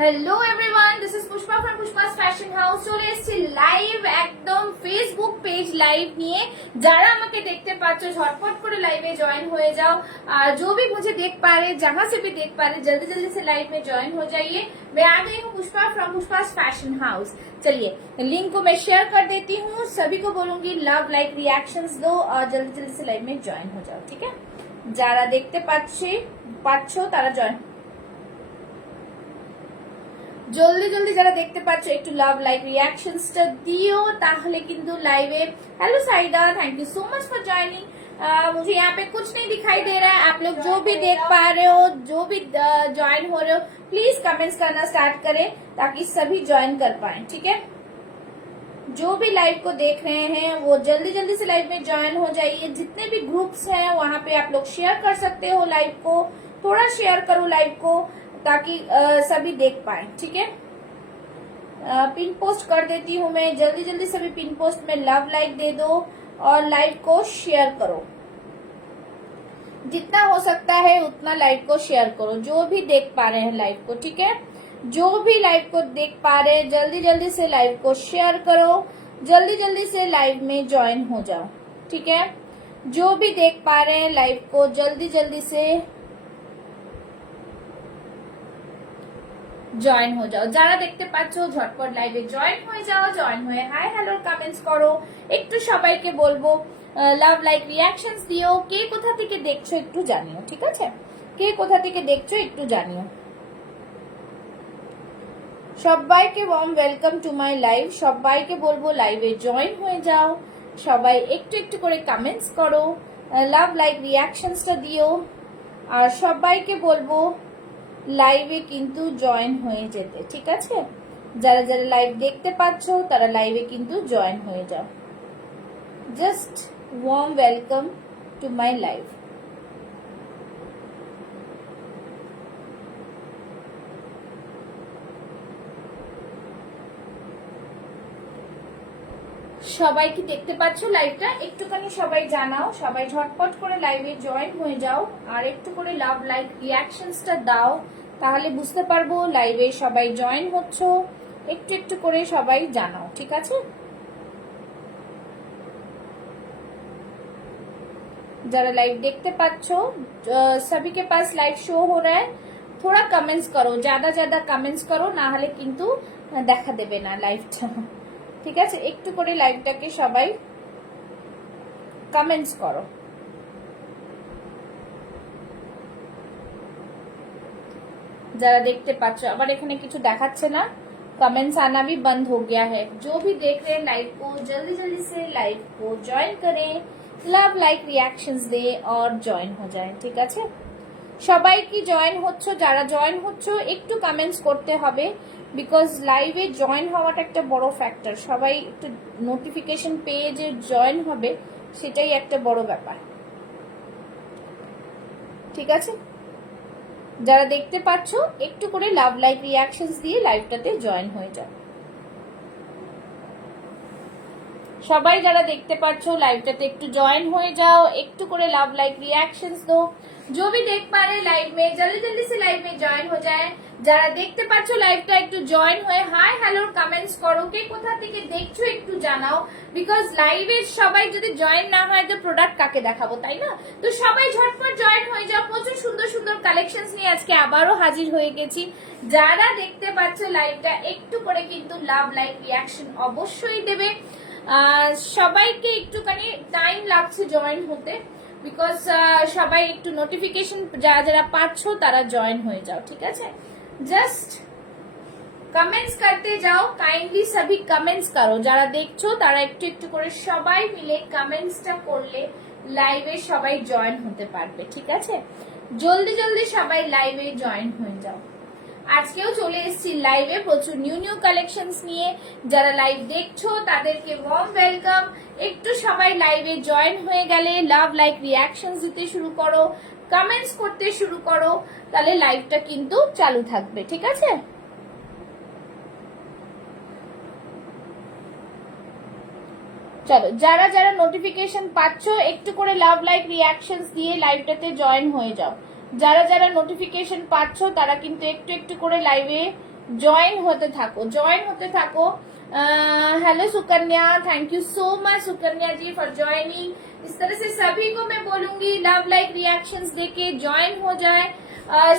Hello everyone, this is Pushpa from Pushpa's fashion house. চলে এসেছি live, একদম ফেসবুক পেজ লাইভ নিয়ে। যারা আমাকে দেখতে পাচ্ছ ঝটপট করে लाइव ज्वाइन हो जाओ। जो भी मुझे देख पा रहे, जहां से भी देख पा रहे, जल्दी जल्दी से लाइव में ज्वाइन हो जाइए। मैं आ गई हूँ Pushpa from Pushpa's fashion house. चलिए लिंक को मैं शेयर कर देती हूँ, सभी को बोलूंगी लव लाइक रिएक्शंस दो और जल्दी जल्दी से लाइव में ज्वाइन हो जाओ, ठीक है। যারা দেখতে পাচ্ছো তারা জয়েন, জলদি জলদি যারা দেখতে পাচ্ছ একটু লাভ লাইক রিएक्शंसটা दियो, তাহলে কিন্তু লাইভে। हेलो साइडा, thank you so much for joining. मुझे यहाँ पे कुछ नहीं दिखाई दे रहा है। आप लोग जो भी देख पा रहे हो, जो भी ज्वाइन हो रहे हो, प्लीज कमेंट्स करना स्टार्ट करें ताकि सभी ज्वाइन कर पाए, ठीक है। जो भी लाइव को देख रहे हैं वो जल्दी जल्दी से लाइव में ज्वाइन हो जाइए। जितने भी ग्रुप्स हैं वहां पे आप लोग शेयर कर सकते हो लाइव को, थोड़ा शेयर करो लाइव को ताकि सभी देख पाए, ठीक है। पिन पोस्ट कर देती हूँ मैं, जल्दी जल्दी सभी पिन पोस्ट में लव लाइक दे दो और लाइव को शेयर करो। जितना हो सकता है उतना लाइव को शेयर करो, जो भी देख पा रहे हैं लाइव को, ठीक है। जो भी लाइव को देख पा रहे हैं जल्दी जल्दी से लाइव को शेयर करो, जल्दी जल्दी से लाइव में ज्वाइन हो जाओ, ठीक है। जो भी देख पा रहे हैं लाइव को जल्दी जल्दी से জয়েন হয়ে যাও। যারা দেখতে পাচ্ছ ঝটপট লাইভে জয়েন হয়ে যাও, জয়েন হয়ে হাই হ্যালো কমেন্টস করো। একটু সবাইকে বলবো লাভ লাইক রিঅ্যাকশনস দিও। কে কোথা থেকে দেখছো একটু জানিও, ঠিক আছে। কে কোথা থেকে দেখছো একটু জানিও। সবাইকে warm welcome to my live. সবাইকে বলবো লাইভে জয়েন হয়ে যাও। সবাই একটু একটু করে কমেন্টস করো, লাভ লাইক রিঅ্যাকশনসটা দিও। আর সবাইকে বলবো লাইভে কিন্তু জয়েন হয়ে যেতে, ঠিক আছে। যারা যারা লাইভ দেখতে পাচ্ছ তারা লাইভে কিন্তু জয়েন হয়ে যাও। Just warm welcome to my live. সবাই কি দেখতে পাচ্ছ লাইভটা? একটুখানি সবাই জানাও, সবাই ঝটপট করে লাইভে জয়েন হয়ে যাও আর একটু করে লাভ লাইক রিঅ্যাকশনসটা দাও, তাহলে বুঝতে পারবো লাইভে সবাই জয়েন হচ্ছ। একটু একটু করে সবাই জানাও, ঠিক আছে। যারা লাইভ দেখতে পাচ্ছ सभी के पास लाइव शो हो रहा है, थोड़ा कमेंट्स करो, ज्यादा ज्यादा कमेंट्स करो, ना हले किंतु দেখা দেবে না লাইভটা, ঠিক আছে। একটু করে লাইভটাকে সবাই কমেন্টস করো। যারা দেখতে পাচ্ছ, আবার এখানে কিছু দেখাচ্ছে না, कमेंट्स आना भी बंद हो गया है। जो भी देख रहे हैं लाइव को जल्दी जल्दी से लाइव को ज्वाइन करें, लव लाइक रिएक्शंस दे और ज्वाइन हो जाए, ঠিক আছে। সবাই কি জয়েন হচ্ছ? যারা জয়েন হচ্ছ একটু কমেন্টস করতে হবে, বিকজ লাইভে জয়েন হওয়াটা একটা বড় ফ্যাক্টর। সবাই একটু নোটিফিকেশন পেয়ে যে জয়েন হবে, সেটাই একটা বড় ব্যাপার, ঠিক আছে। যারা দেখতে পাচ্ছ একটু করে লাভ লাইক রিঅ্যাকশনস দিয়ে লাইভটাতে জয়েন হয়ে যাও। সবাই যারা দেখতে পাচ্ছ লাইভটাতে একটু জয়েন হয়ে যাও, একটু করে লাভ लाइक रिएक्शंस दो। जो भी देख पा रहे लाइव में जल्दी जल्दी से लाइव में ज्वाइन हो जाए। যারা দেখতে পাচ্ছ লাইভটা একটু জয়েন হয়ে হাই হ্যালো কমেন্টস করো। কে কোথা থেকে দেখছো একটু জানাও, বিকজ লাইভে সবাই যদি জয়েন না হয় তো প্রোডাক্ট কাকে দেখাবো, তাই না। তো সবাই ঝটপট জয়েন হয়ে যাও। প্রচুর সুন্দর সুন্দর কালেকশনস নিয়ে আজকে আবারও হাজির হয়ে গেছি। যারা দেখতে পাচ্ছ লাইভটা একটু করে কিন্তু লাভ লাইক রিঅ্যাকশন অবশ্যই দেবে। সবাইকে একটুখানি টাইম লাগছে জয়েন হতে, বিকজ সবাই একটু নোটিফিকেশন যারা যারা পাচ্ছ তারা জয়েন হয়ে যাও, ঠিক আছে। জাস্ট কমেন্টস করতে যাও, কাইন্ডলি সবই কমেন্টস করো। যারা দেখছো তারা একটু একটু করে সবাই মিলে কমেন্টসটা করলে লাইভে সবাই জয়েন হতে পারবে, ঠিক আছে। জলদি জলদি সবাই লাইভে জয়েন হয়ে যাও। আজকেও চলে এসেছি লাইভে প্রচুর নিউ নিউ কালেকশনস নিয়ে। যারা লাইভ দেখছো তাদেরকে ওয়ার্ম ওয়েলকাম। একটু সবাই লাইভে জয়েন হয়ে গেলে লাভ লাইক রিঅ্যাকশনস দিতে শুরু করো, কমেন্টস করতে শুরু করো, তাহলে লাইভটা কিন্তু চালু থাকবে, ঠিক আছে। চলো, যারা যারা নোটিফিকেশন পাচ্ছ একটু করে লাভ লাইক রিঅ্যাকশনস দিয়ে লাইভটাতে জয়েন হয়ে যাও। যারা যারা নোটিফিকেশন পাচ্ছ তারা কিন্তু একটু একটু করে লাইভে জয়েন হতে থাকো, জয়েন হতে থাকো। Hello Sukanya, thank you so much Sukanya ji for joining. इस तरह से सभी को मैं बोलूंगी लव लाइक रिएक्शंस देके ज्वाइन हो जाए।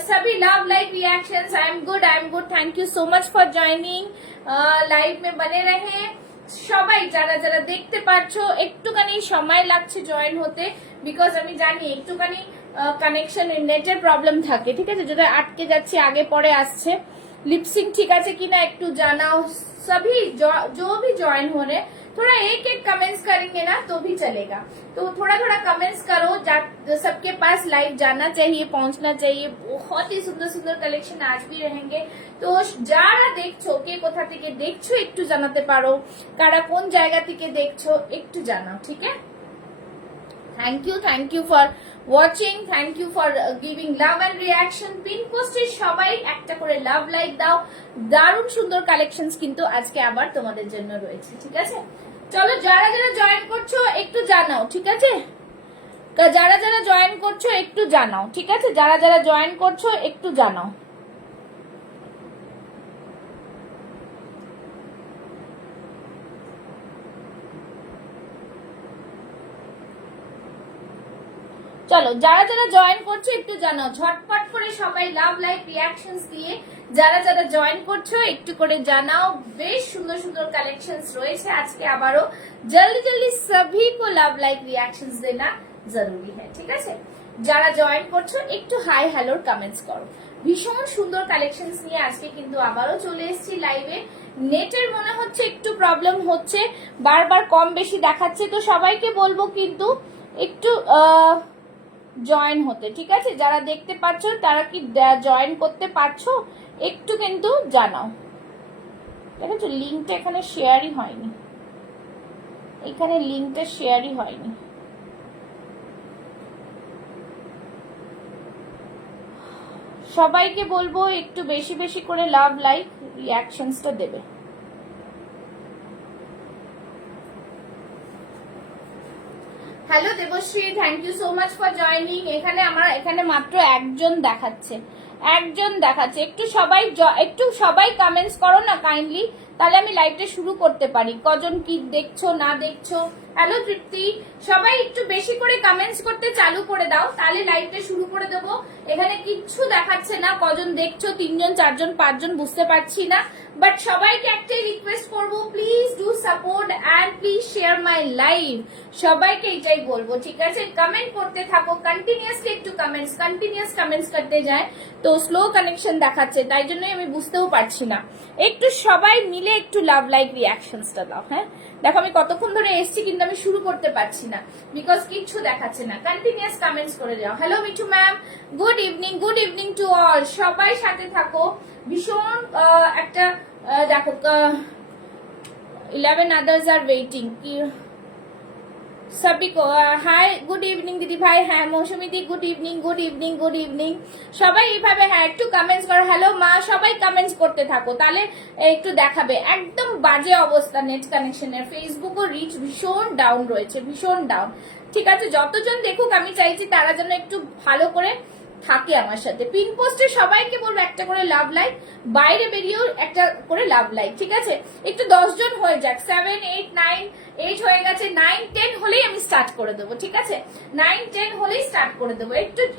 सभी love like reactions. I am good, thank you so much for joining. Live में बने रहे সবাই। যারা যারা দেখতে পাচ্ছো একটুখানি সময় লাগছে জয়েন হতে, বিকজ আমি জানি একটুখানি কানেকশন নেটের প্রবলেম থাকে, ঠিক আছে, যেটা আটকে যাচ্ছে, আগে পরে আসছে। लिपसिंग ठीक है कि ना, एक टू जानाओ। सभी जो भी ज्वाइन हो रहे थोड़ा एक एक कमेंट्स करेंगे ना तो भी चलेगा, तो थोड़ा थोड़ा कमेंट्स करो। सबके पास लाइव जाना चाहिए, पहुंचना चाहिए। बहुत ही सुंदर सुंदर कलेक्शन आज भी रहेंगे। तो যারা দেখছো, কে কোথা থেকে দেখছো একটু জানাতে পারো, কারা কোন জায়গা থেকে দেখছো একটু জানাও, ঠিক আছে। Thank you for watching, thank you for giving love and reaction. Pin পোস্টে সবাই একটা করে লাভ লাইক দাও। দারুণ সুন্দর কালেকশনস কিন্তু আজকে আবার তোমাদের জন্য রয়েছে, ঠিক আছে। চলো যারা যারা জয়েন করছো একটু জানাও, ঠিক আছে। যারা যারা জয়েন করছো একটু জানাও, ঠিক আছে। যারা যারা জয়েন করছো একটু জানাও। চলো যারা যারা জয়েন করছো একটু জানাও, ঝটপট করে সবাই লাভ লাইক রিয়াকশনস দিয়ে যারা যারা জয়েন করছো একটু করে জানাও। বেশ সুন্দর সুন্দর কালেকশনস রয়েছে আজকে আবারও। জলদি জলদি সभी को লাভ লাইক রিয়াকশনস দেনা জরুরি है, ঠিক আছে। যারা জয়েন করছো একটু হাই হ্যালোর কমেন্টস করো। ভীষণ সুন্দর কালেকশনস নিয়ে আজকে কিন্তু আবারও চলে এসেছি লাইভে। নেটের মনে হচ্ছে একটু প্রবলেম হচ্ছে, বারবার কম বেশি দেখাচ্ছে, তো সবাইকে বলবো কিন্তু একটু জয়েন হতে, ঠিক আছে। যারা দেখতে পাচ্ছ তারা কি জয়েন করতে পারছো একটু কিন্তু জানাও। দেখেছো লিঙ্কটা এখানে শেয়ারই হয়নি, এখানে লিঙ্কটা শেয়ারই হয়নি। সবাইকে বলবো একটু বেশি বেশি করে লাভ লাইক রিয়াকশনসটা দেবে। Hello Debashree, thank you so much for joining. এখানে মাত্র একজন দেখাচ্ছে, একটু সবাই কমেন্টস করো না কাইন্ডলি, তাহলে আমি লাইভটা শুরু করতে পারি। কজন কি দেখছো না দেখছো। হ্যালো তৃপ্তি, সবাই একটু বেশি করে কমেন্টস করতে চালু করে দাও, তাহলে লাইভটা শুরু করে দেবো। এখানে কিচ্ছু দেখাচ্ছে না কজন দেখছো, 3 জন 4 জন 5 জন বুঝতে পারছি না, বাট সবাইকে একটাই রিকোয়েস্ট করবো, please do support and please share my live. সবাইকে এটাই বলবো, ঠিক আছে। কমেন্ট করতে থাকো কন্টিনিউয়াসলি, একটু কন্টিনিউয়াস কমেন্টস করতে যায়, তো স্লো কানেকশন দেখাচ্ছে, তাই জন্যই আমি বুঝতেও পারছি না। একটু সবাই মিলে একটু লাভ লাইক রিয়াকশনসটা দাও। হ্যাঁ দেখো আমি কতক্ষণ ধরে এসেছি কিন্তু আমি শুরু করতে পারছি না, বিকজ কিচ্ছু দেখাচ্ছে না। কন্টিনিউয়াস কমেন্টস করে যাও। Hello Mithu ma'am, good evening to all. সবাই সাথে থাকো। ভীষণ একটা দেখো 11 others are waiting। सभी को हाय, गुड इवनिंग দিদি ভাই। হ্যাঁ মৌসুমী দি, গুড ইভিনিং। সবাই এইভাবে হ্যাঁ একটু কমেন্টস করো। হ্যালো মা, সবাই কমেন্টস করতে থাকো, তাহলে একটু দেখাবে। একদম বাজে অবস্থা নেট কানেকশনের, ফেসবুকও রিচ ভীষণ ডাউন রয়েছে, ভীষণ ডাউন, ঠিক আছে। যতজন দেখুক আমি চাইছি তারা যেন একটু ভালো করে থাকে আমার সাথে। পিন পোস্টে সবাইকে বলবো একটা করে লাভ লাইক, বাইরে বেরিয়েও একটা করে লাভ লাইক, ঠিক আছে। একটু 10 জন হয়ে যাক, 7 8 9 8 হয়ে গেছে, 9 10 হলেই আমি স্টার্ট করে দেবো, ঠিক আছে। 9 10 হলেই স্টার্ট করে দেবো।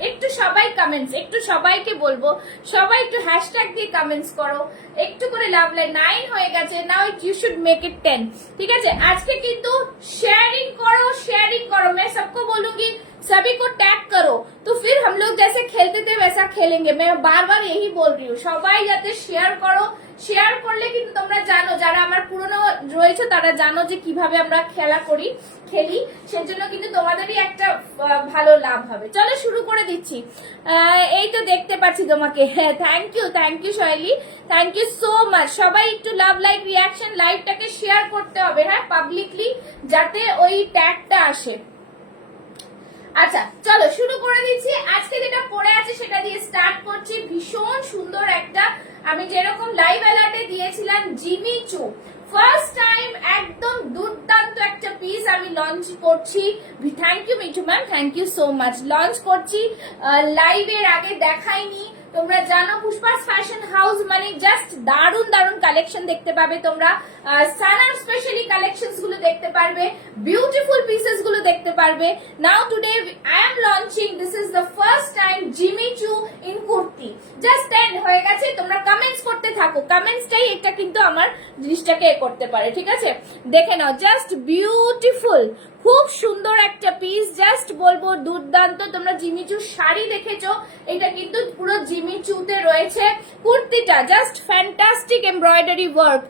একটু সবাই কমেন্টস, একটু সবাইকে বলবো সবাই একটু হ্যাশট্যাগ দিয়ে কমেন্টস করো, একটু করে লাভ লাইক। 9 হয়ে গেছে, now you should make it 10, ঠিক আছে। আজকে কিন্তু শেয়ারিং করো। मैं सबको बोलूंगी सभी को टैग करो, तो फिर हम लोग जैसे खेलते थे वैसा खेलेंगे। मैं बार बार यही बोल रही हूँ, সবাই যাতে শেয়ার করো। শেয়ার করলে কিন্তু তোমরা জানো, যারা আমার পুরনো রয়েছে তারা জানো যে কিভাবে আমরা খেলি, সেজন্য কিন্তু তোমাদেরই একটা ভালো লাভ হবে। চলো শুরু করে দিচ্ছি। এই তো দেখতে পাচ্ছি তোমাকে। হ্যাঁ থ্যাংক ইউ শৈলী, থ্যাংক ইউ সো মাচ। সবাই একটু লাভ লাইক রিয়াকশন লাইভটাকে শেয়ার করতে হবে, হ্যাঁ পাবলিকলি, যাতে ওই ট্যাগটা আসে। আচ্ছা চলো শুরু করে দিচ্ছি। আজকে যেটা পড়ে আছে সেটা দিয়ে স্টার্ট করছি। ভীষণ সুন্দর একটা, আমি যেরকম লাইভ অ্যালার্টে দিয়েছিলাম জিমি চু, ফার্স্ট টাইম একদম দুর্দান্ত একটা পিস আমি লঞ্চ করছি। Thank you Mithu ma'am, thank you so much. Launch করছি, লাইভের আগে দেখাইনি, তোমরা জানো পুষ্পাস ফ্যাশন হাউস মানে জাস্ট দারুন দারুন কালেকশন দেখতে পাবে তোমরা, সানার স্পেশালি কালেকশনস গুলো দেখতে পারবে, বিউটিফুল পিসেস গুলো দেখতে পারবে। Now today I am launching, this is the first time Jimmy Choo in kurti. Just 10 হয়ে গেছে, তোমরা কমেন্টস করতে থাকো, কমেন্টসটাই এটা কিন্তু আমার জিনিসটাকে করতে পারে, ঠিক আছে? দেখে নাও, জাস্ট বিউটিফুল, খুব সুন্দর একটা পিস, জাস্ট বলবো দুর্দান্ত। তোমরা জিমিচুর শাড়ি দেখেছো, এটা কিন্তু পুরো জিমিচুতে রয়েছে। কুর্তিটা just fantastic embroidery work,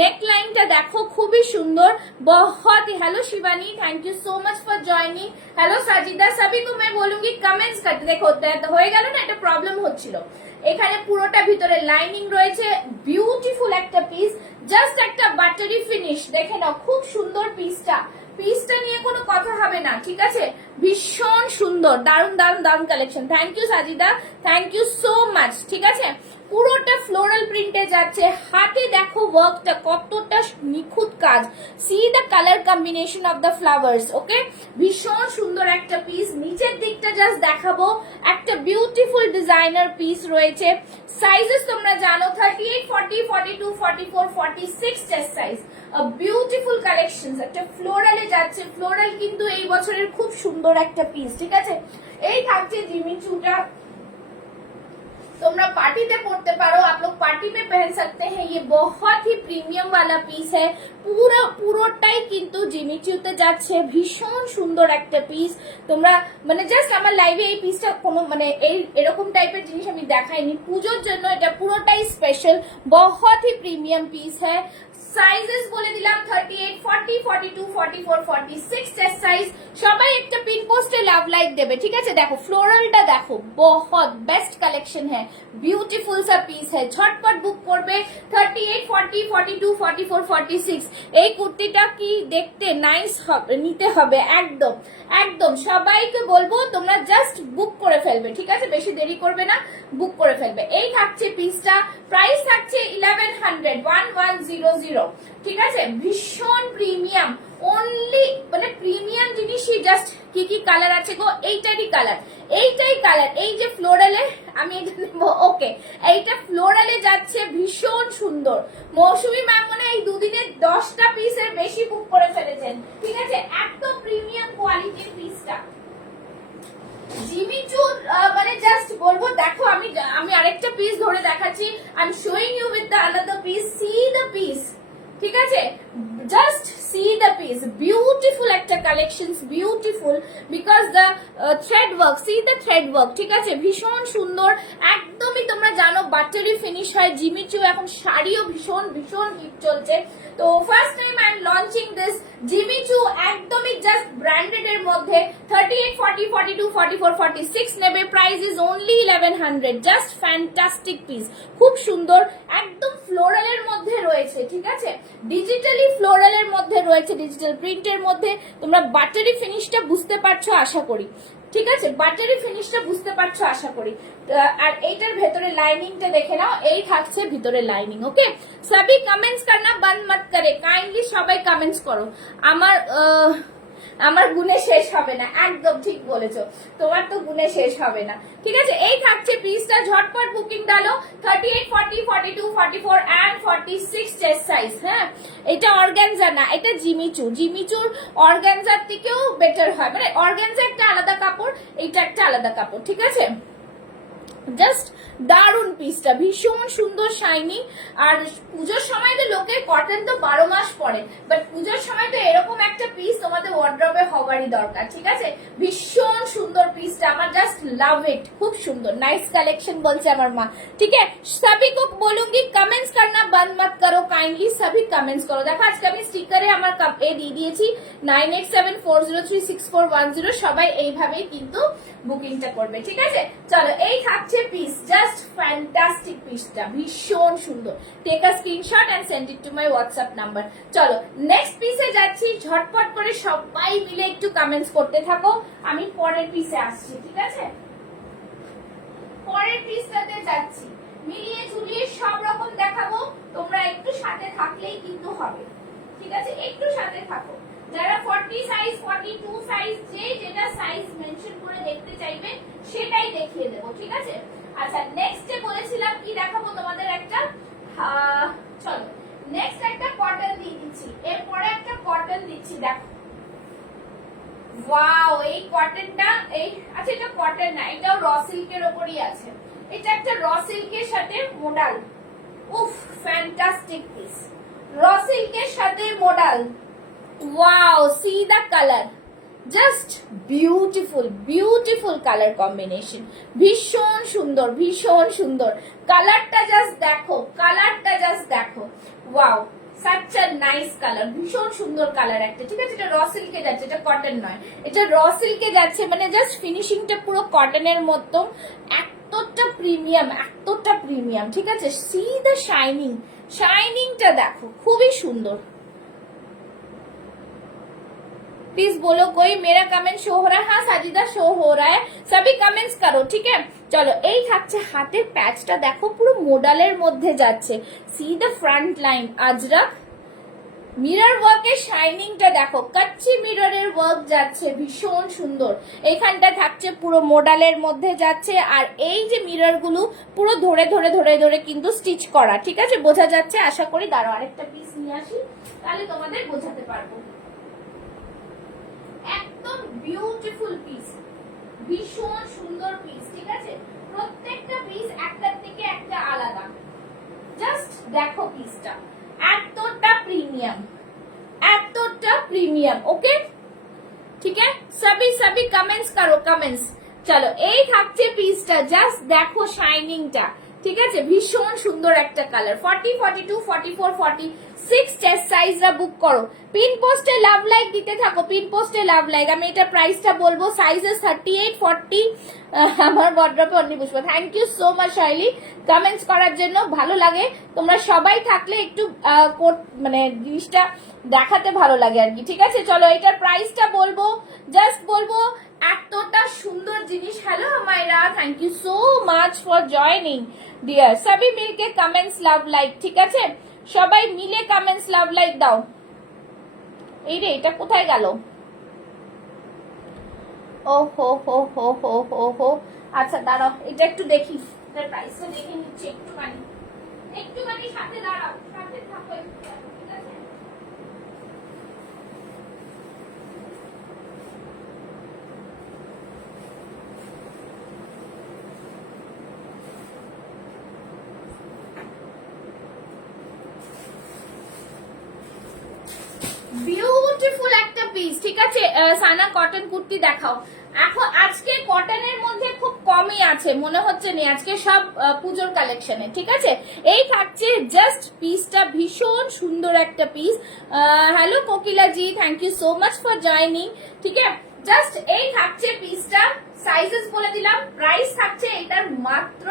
neck লাইনটা দেখো খুবই সুন্দর, बहुत ही। Hello Shivani, thank you so much for joining. Hello Sajida, सभी को मैं बोलूंगी कमेंट्स करते। देखो তো হয়ে গেল না, এটা প্রবলেম হচ্ছিল। এখানে পুরোটা ভিতরে লাইনিং রয়েছে, বিউটিফুল একটা পিস, জাস্ট একটা বাটারি ফিনিশ। দেখে নাও খুব সুন্দর পিসটা, পিসটা নিয়ে কোনো কথা হবে না, ঠিক আছে? ভীষণ সুন্দর, দারুন দারুন দারুন collection. Thank you Sajida, thank you so much, ঠিক আছে? পুরোটা ফ্লোরাল প্রিন্টে যাচ্ছে, হাতে দেখো ওয়ার্কটা কতটা নিখুঁত কাজ। See the colour combination of the flowers, okay? ভীষণ সুন্দর একটা পিস। নিচের দিকটা জাস্ট দেখাবো, একটা বিউটিফুল ডিজাইনার পিস রয়েছে। সাইজেস তোমরা জানো 38, 40, 42, 44, 46 চেস্ট সাইজ। বিউটিফুল কালেকশন, একটা ফ্লোরালে যাচ্ছে, ফ্লোরাল কিন্তু এই বছরের খুব সুন্দর একটা পিস, ঠিক আছে? এই থাকছে জিমিচুটা, তোমরা পার্টিতে পড়তে পারো, आप लोग पार्टी में पहन सकते हैं। ये बहुत ही প্রিমিয়াম वाला পিস है, পুরোটাই কিন্তু জিমিচুতে যাচ্ছে, ভীষণ সুন্দর একটা পিস। তোমরা মানে জাস্ট আমার লাইভে এই পিসটা কোনো মানে এরকম টাইপের জিনিস আমি দেখাইনি, পুজোর জন্য এটা পুরোটাই স্পেশাল, बहुत ही প্রিমিয়াম পিস है। সাইজেস বলে দিলাম 38, 40, 42, 44, 46 চেস্ট সাইজ। সবাই একটা পিন পোস্টে লাভ লাইক দেবে, ঠিক আছে? দেখো ফ্লোরালটা দেখো, बहुत বেস্ট কালেকশন है, বিউটিফুল সা পিস है, ঝটপট বুক করবে। 38, 40, 42, 44, 46 এই কুর্তিটা কি দেখতে নাইস হবে, নিতে হবে একদম একদম। সবাইকে বলবো তোমরা জাস্ট বুক করে ফেলবে, ঠিক আছে? বেশি দেরি করবে না, বুক করে ফেলবে। এই থাকছে পিসটা, প্রাইস থাকছে 1100, 1100, ঠিক আছে? ভীষণ প্রিমিয়াম, অনলি মানে প্রিমিয়াম জিনিসই। জাস্ট কি কি কালার আছে গো, এইটারই কালার, এইটাই কালার, এই যে ফ্লোরালে আমি এটা নেবো, ওকে? এইটা ফ্লোরালে যাচ্ছে, ভীষণ সুন্দর। মৌসুমী ম্যাম মনে এই দুদিনে 10টা পিসের বেশি বুক করে ফেলেছেন, ঠিক আছে? একদম প্রিমিয়াম কোয়ালিটির পিসটা জিমিচু, মানে জাস্ট বলবো দেখো, আমি আরেকটা পিস ধরে দেখাচ্ছি। I am showing you with the another piece, see the piece, ঠিক আছে? Just see the piece, beautiful একটা collections, beautiful because the thread work, see the thread work, ঠিক আছে? ভীষণ সুন্দর, একদমই তোমরা জানো বাটারি ফিনিশ হয় জিমিচু, এখন শাড়িও ভীষণ ভীষণ হিট চলছে। তো first time I am launching this Jimmy Choo, একদমই জাস্ট ব্র্যান্ডেড এর মধ্যে। 38, 40, 42, 44, 46 নেবে, price is only 1100। Just fantastic piece, খুব সুন্দর, একদম ফ্লোরালের মধ্যে রয়েছে, ঠিক আছে? ডিজিটালি ফ্লোরালের মধ্যে রয়েছে, ডিজিটাল প্রিন্টের মধ্যে। তোমরা বাটারি ফিনিশটা বুঝতে পারছো আশা করি, ঠিক আছে? বাটারি ফিনিশটা বুঝতে পারছো আশা করি। আর এইটার ভেতরে লাইনিংটা দেখে নাও, এই থাকছে ভিতরে লাইনিং, ওকে? সবই কমেন্টস করনা বন্ধ মত করে, কাইন্ডলি সবাই কমেন্টস করো, আমার গুণে শেষ হবে না। একদম ঠিক বলেছো, তোমার তো গুণে শেষ হবে না, ঠিক আছে? এই থাকছে পিসটা, ঝটপট বুকিং ডালো। 38, 40, 42, 44 and 46 chest size. হ্যাঁ, এটা অর্গানজা না, এটা জিমিচু। জিমিচুর অর্গানজার থেকেও বেটার হয়, মানে অর্গানজা একটা আলাদা কাপড়, এইটা একটা আলাদা কাপড়, ঠিক আছে? জাস্ট দারুন পিসটা, ভীষণ সুন্দর শাইনি। আর পুজোর সময় তো লোকে কটন তো 12 মাস পরে, বাট পুজোর সময় তো এরকম একটা পিস তোমাদের ওয়ার্ড্রবে হওয়ারই দরকার, ঠিক আছে? ভীষণ সুন্দর পিসটা, আমার জাস্ট লাভ ইট, খুব সুন্দর, নাইস কালেকশন বলছে আমার মা, ঠিক আছে? সবই को बोलूंगी कमेंट्स करना बंद मत करो, काइंडली सभी कमेंट्स करो। देखो আজকে আমি স্টিকারে আমার এ দিয়ে দিয়েছি 9874036410, সবাই এইভাবেই কিন্তু বুকিংটা করবে, ঠিক আছে? চলো, এই থাকছে পিস, জাস্ট ফ্যান্টাস্টিক পিসটা, ভীষণ সুন্দর। Take a screenshot and send it to my WhatsApp number. চলো নেক্সট পিসে যাচ্ছি, ঝটপট করে সবাই মিলে একটু কমেন্টস করতে থাকো, আমি পরের পিসে আসছি, ঠিক আছে? পরের পিসটাতে যাচ্ছি, মিলিয়ে ঝুলিয়ে সব রকম দেখাবো, তোমরা একটু সাথে থাকলেই কিন্তু হবে, ঠিক আছে? একটু সাথে থাকো। যারা 40 সাইজ, 42 সাইজ, যেটা সাইজ মেনশন করে দেখতে চাইবে সেটাই দেখিয়ে দেবো, ঠিক আছে? আচ্ছা, নেক্সট চলো নেক্সট একটা কটন দিয়ে দিচ্ছি, এরপরে একটা কটন দিচ্ছি। দেখো ওয়াও, এই কটনটা, এই আচ্ছা এটা কটন না, এটাও র সিল্কের উপরই আছে। এটা একটা র সিল্কের সাথে মোডাল, উফ ফ্যান্টাস্টিক পিস। র সিল্কের সাথে modal, wow see the colour, just beautiful beautiful colour combination, ভীষণ সুন্দর ভীষণ সুন্দর। কালারটা জাস্ট দেখো, কালারটা জাস্ট দেখো, wow such a nice colour, ভীষণ সুন্দর কালার একটা। ঠিক আছে, এটা র সিল্কে যাচ্ছে, এটা কটন নয়, এটা র সিল্কে যাচ্ছে, মানে জাস্ট ফিনিশিংটা পুরো কটনের মতো, এতটা প্রিমিয়াম এতটা প্রিমিয়াম। ঠিক আছে, সি দ্য শাইনিং, শাইনিংটা দেখো খুবই সুন্দর। प्लीज बोलो कोई मेरा कमेंट शो हो रहा है? हाँ साजिदा शो हो रहा है, सभी कमेंट्स करो। ठीक है চলো, এই থাকছে হাতের প্যাচটা দেখো পুরো মোডালের মধ্যে যাচ্ছে, C the front line Ajrak, mirror ওয়ার্কের শাইনিংটা দেখো, কাচ্চি মিররের ওয়ার্ক যাচ্ছে, ভীষণ সুন্দর। এইখানটা থাকছে পুরো মোডালের মধ্যে যাচ্ছে, আর এই যে মিরর গুলো পুরো ধরে ধরে ধরে ধরে কিন্তু স্টিচ করা। ঠিক আছে, বোঝা যাচ্ছে আশা করি। দাঁড়াও আরেকটা পিস নিয়ে আসি, তাহলে তোমাদের বোঝাতে পারবো। একদম বিউটিফুল পিস, ভীষণ সুন্দর পিস। ঠিক আছে, প্রত্যেকটা পিস একটার থেকে একটা আলাদা। জাস্ট দেখো পিসটা এতটা প্রিমিয়াম, এতটা প্রিমিয়াম। ওকে ঠিক আছে, সবই সবই কমেন্টস করো, কমেন্টস। চলো এই থাকছে পিসটা, জাস্ট দেখো শাইনিংটা। ঠিক আছে, ভীষণ সুন্দর একটা কালার। 40, 42, 44, 46 চেস্ট সাইজরা বুক করো। পিন পোস্টে লাভ লাইক দিতে থাকো, পিন পোস্টে লাভ লাইক। আমি এটা প্রাইসটা বলবো, সাইজেস 38, 40। আমার বড্রপে অন্য পুষ্প, thank you so much Shaily comments করার জন্য, ভালো লাগে। তোমরা সবাই থাকলে একটু মানে জিনিসটা দেখাতে ভালো লাগে আর কি। ঠিক আছে, চলো এটার প্রাইসটা বলবো, জাস্ট বলবো এতটা সুন্দর জিনিস। Hello Myra, thank you so much for joining dear. সবই মিলকে কমেন্টস লাভ লাইক। ঠিক আছে, সবাই মিলে কমেন্টস লাভ লাইক দাও। এই রে, এটা কোথায় গেল? ও হো হো হো হো হো হো, আচ্ছা দাঁড়াও এটা একটু দেখি, এটার প্রাইসটা দেখে নিচ্ছি একটুখানি, একটুখানি সাথে দাঁড়াও, সাথে থাকো একটু। ঠিক আছে, বিউটিফুল একটা পিস। ঠিক আছে, সানা কটন কুর্তি দেখাও। এখন আজকে কটনের মধ্যে খুব কমই আছে মনে হচ্ছে, নেই আজকে সব পুজোর কালেকশনে। ঠিক আছে, এই থাকছে জাস্ট পিসটা, ভীষণ সুন্দর একটা piece. Hello Kokila ji, thank you so much for joining. ঠিক আছে, জাস্ট এই থাকছে পিসটা, সাইজেস বলে দিলাম, প্রাইস থাকছে এটার মাত্র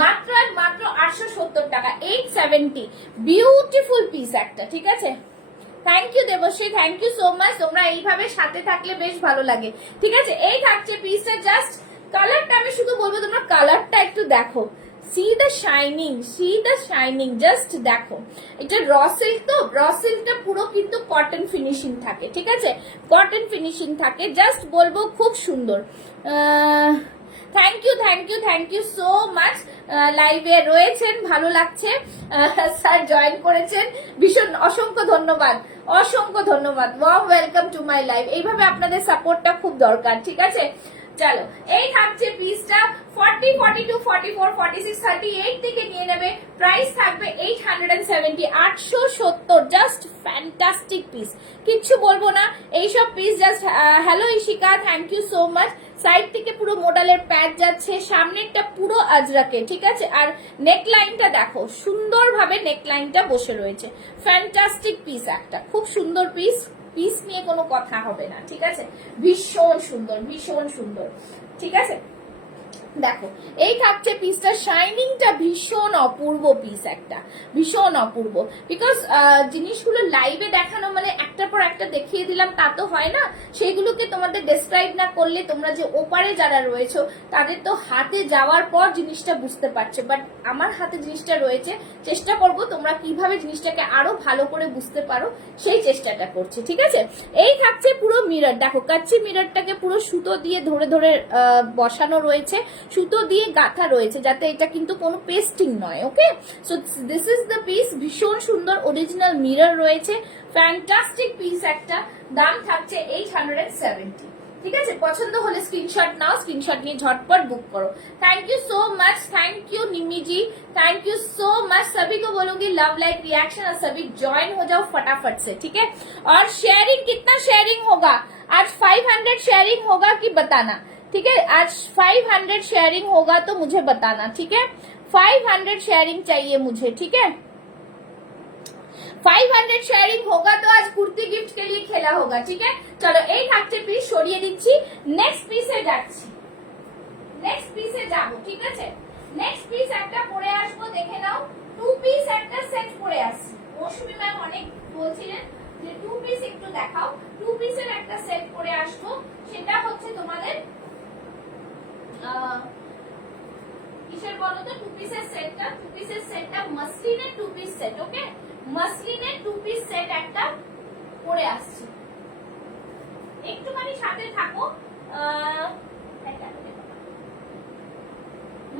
মাত্র আর মাত্র 870 টাকা, 870। বিউটিফুল পিস একটা। ঠিক আছে, thank you Debashree, thank you so much. তোমরা এইভাবে সাথে থাকলে বেশ ভালো লাগে। ঠিক আছে, এই থাকছে পিসটা, জাস্ট কালারটা আমি শুধু বলবো তোমরা কালারটা একটু দেখো, C the shining, C the shining, just দেখো। এটা র সিল্ক, তো র সিল্কটা পুরো কিন্তু কটন ফিনিশিং থাকে। ঠিক আছে, কটন ফিনিশিং থাকে, জাস্ট বলবো খুব সুন্দর। Thank you thank you thank you so much. লাইভে রয়েছেন, ভালো লাগছে, স্যার জয়েন করেছেন, ভীষণ অসংখ্য ধন্যবাদ, অসংখ্য ধন্যবাদ। Warm welcome to my live. এইভাবে আপনাদের সাপোর্টটা খুব দরকার। ঠিক আছে, চলো এই থাকছে পিসটা, 40, 42, 44, 46, 38 থেকে নিয়ে নেবে। প্রাইস থাকবে 870, 870। জাস্ট ফ্যান্টাস্টিক পিস, কিচ্ছু বলবো না। এইসব piece just. Hello Ishika, thank you so much. Side থেকে পুরো মোডালের প্যাচ যাচ্ছে, সামনেরটা পুরো আজরাকে। ঠিক আছে, আর নেক লাইনটা দেখো, সুন্দরভাবে নেক লাইনটা বসে রয়েছে। ফ্যান্টাস্টিক পিস একটা, খুব সুন্দর পিস, পিস নিয়ে কোনো কথা হবে না। ঠিক আছে, ভীষণ সুন্দর ভীষণ সুন্দর। ঠিক আছে, দেখো এই থাকছে পিসটা, শাইনিংটা ভীষণ অপূর্ব পিস একটা, ভীষণ অপূর্ব। বিকজ জিনিসগুলো লাইভে দেখানো মানে একটার পর একটা দেখিয়ে দিলাম তা তো হয় না, সেগুলোকে তোমাদের ডেসক্রাইব না করলে তোমরা যে ওপারে যারা রয়েছে তাদের তো হাতে যাওয়ার পর জিনিসটা বুঝতে পারছে, বাট আমার হাতে জিনিসটা রয়েছে, চেষ্টা করব তোমরা কিভাবে জিনিসটাকে আরো ভালো করে বুঝতে পারো সেই চেষ্টাটা করছি। ঠিক আছে, এই থাকছে পুরো মিরর, দেখো কাচ্চি মিররটাকে পুরো সুতো দিয়ে ধরে ধরে বসানো রয়েছে। সুতো দিয়ে গাঁথা রয়েছে, যাতে এটা কিন্তু কোনো পেস্টিং নয়। Okay, so this is the piece. ভীষণ সুন্দর অরিজিনাল মিরর রয়েছে, ফ্যান্টাস্টিক পিস একটা। দাম থাকছে 870। ঠিক আছে, পছন্দ হলে স্ক্রিনশট নাও, স্ক্রিনশট নিয়ে झटपट बुक करो। Thank you so much, thank you Nimmi ji, thank you so much. सभी को बोलूंगी लव लाइक रिएक्शन और सभी ज्वाइन हो जाओ फटाफट से, ठीक है। और शेयरिंग, कितना शेयरिंग होगा आज? 500 शेयरिंग होगा कि बताना, ठीक है। आज 500 शेयरिंग होगा तो मुझे बताना, ठीक है। 500 शेयरिंग चाहिए मुझे, ठीक है। 500 शेयरिंग होगा तो आज कुर्ती गिफ्ट के लिए खेला होगा, ठीक है। चलो এই থাকছে পিস, সরিয়ে দিচ্ছি, নেক্সট পিসে যাচ্ছি। নেক্সট পিসে যাব, ঠিক আছে। নেক্সট পিস একটা পরে আসবো, দেখে নাও। টু পিস একটা সেট পরে আসছি। মৌসুমী ম্যাম অনেক বলছিলেন যে টু পিস একটু দেখাও, টু পিসের একটা সেট পরে আসবো। সেটা হচ্ছে তোমাদের কিসের বলো তো? টু পিসের সেটটা মসলিনের টু পিস সেট। ওকে, মসলিনের টু পিস সেট একটা পরে আসছে, একটুখানি সাথে থাকো।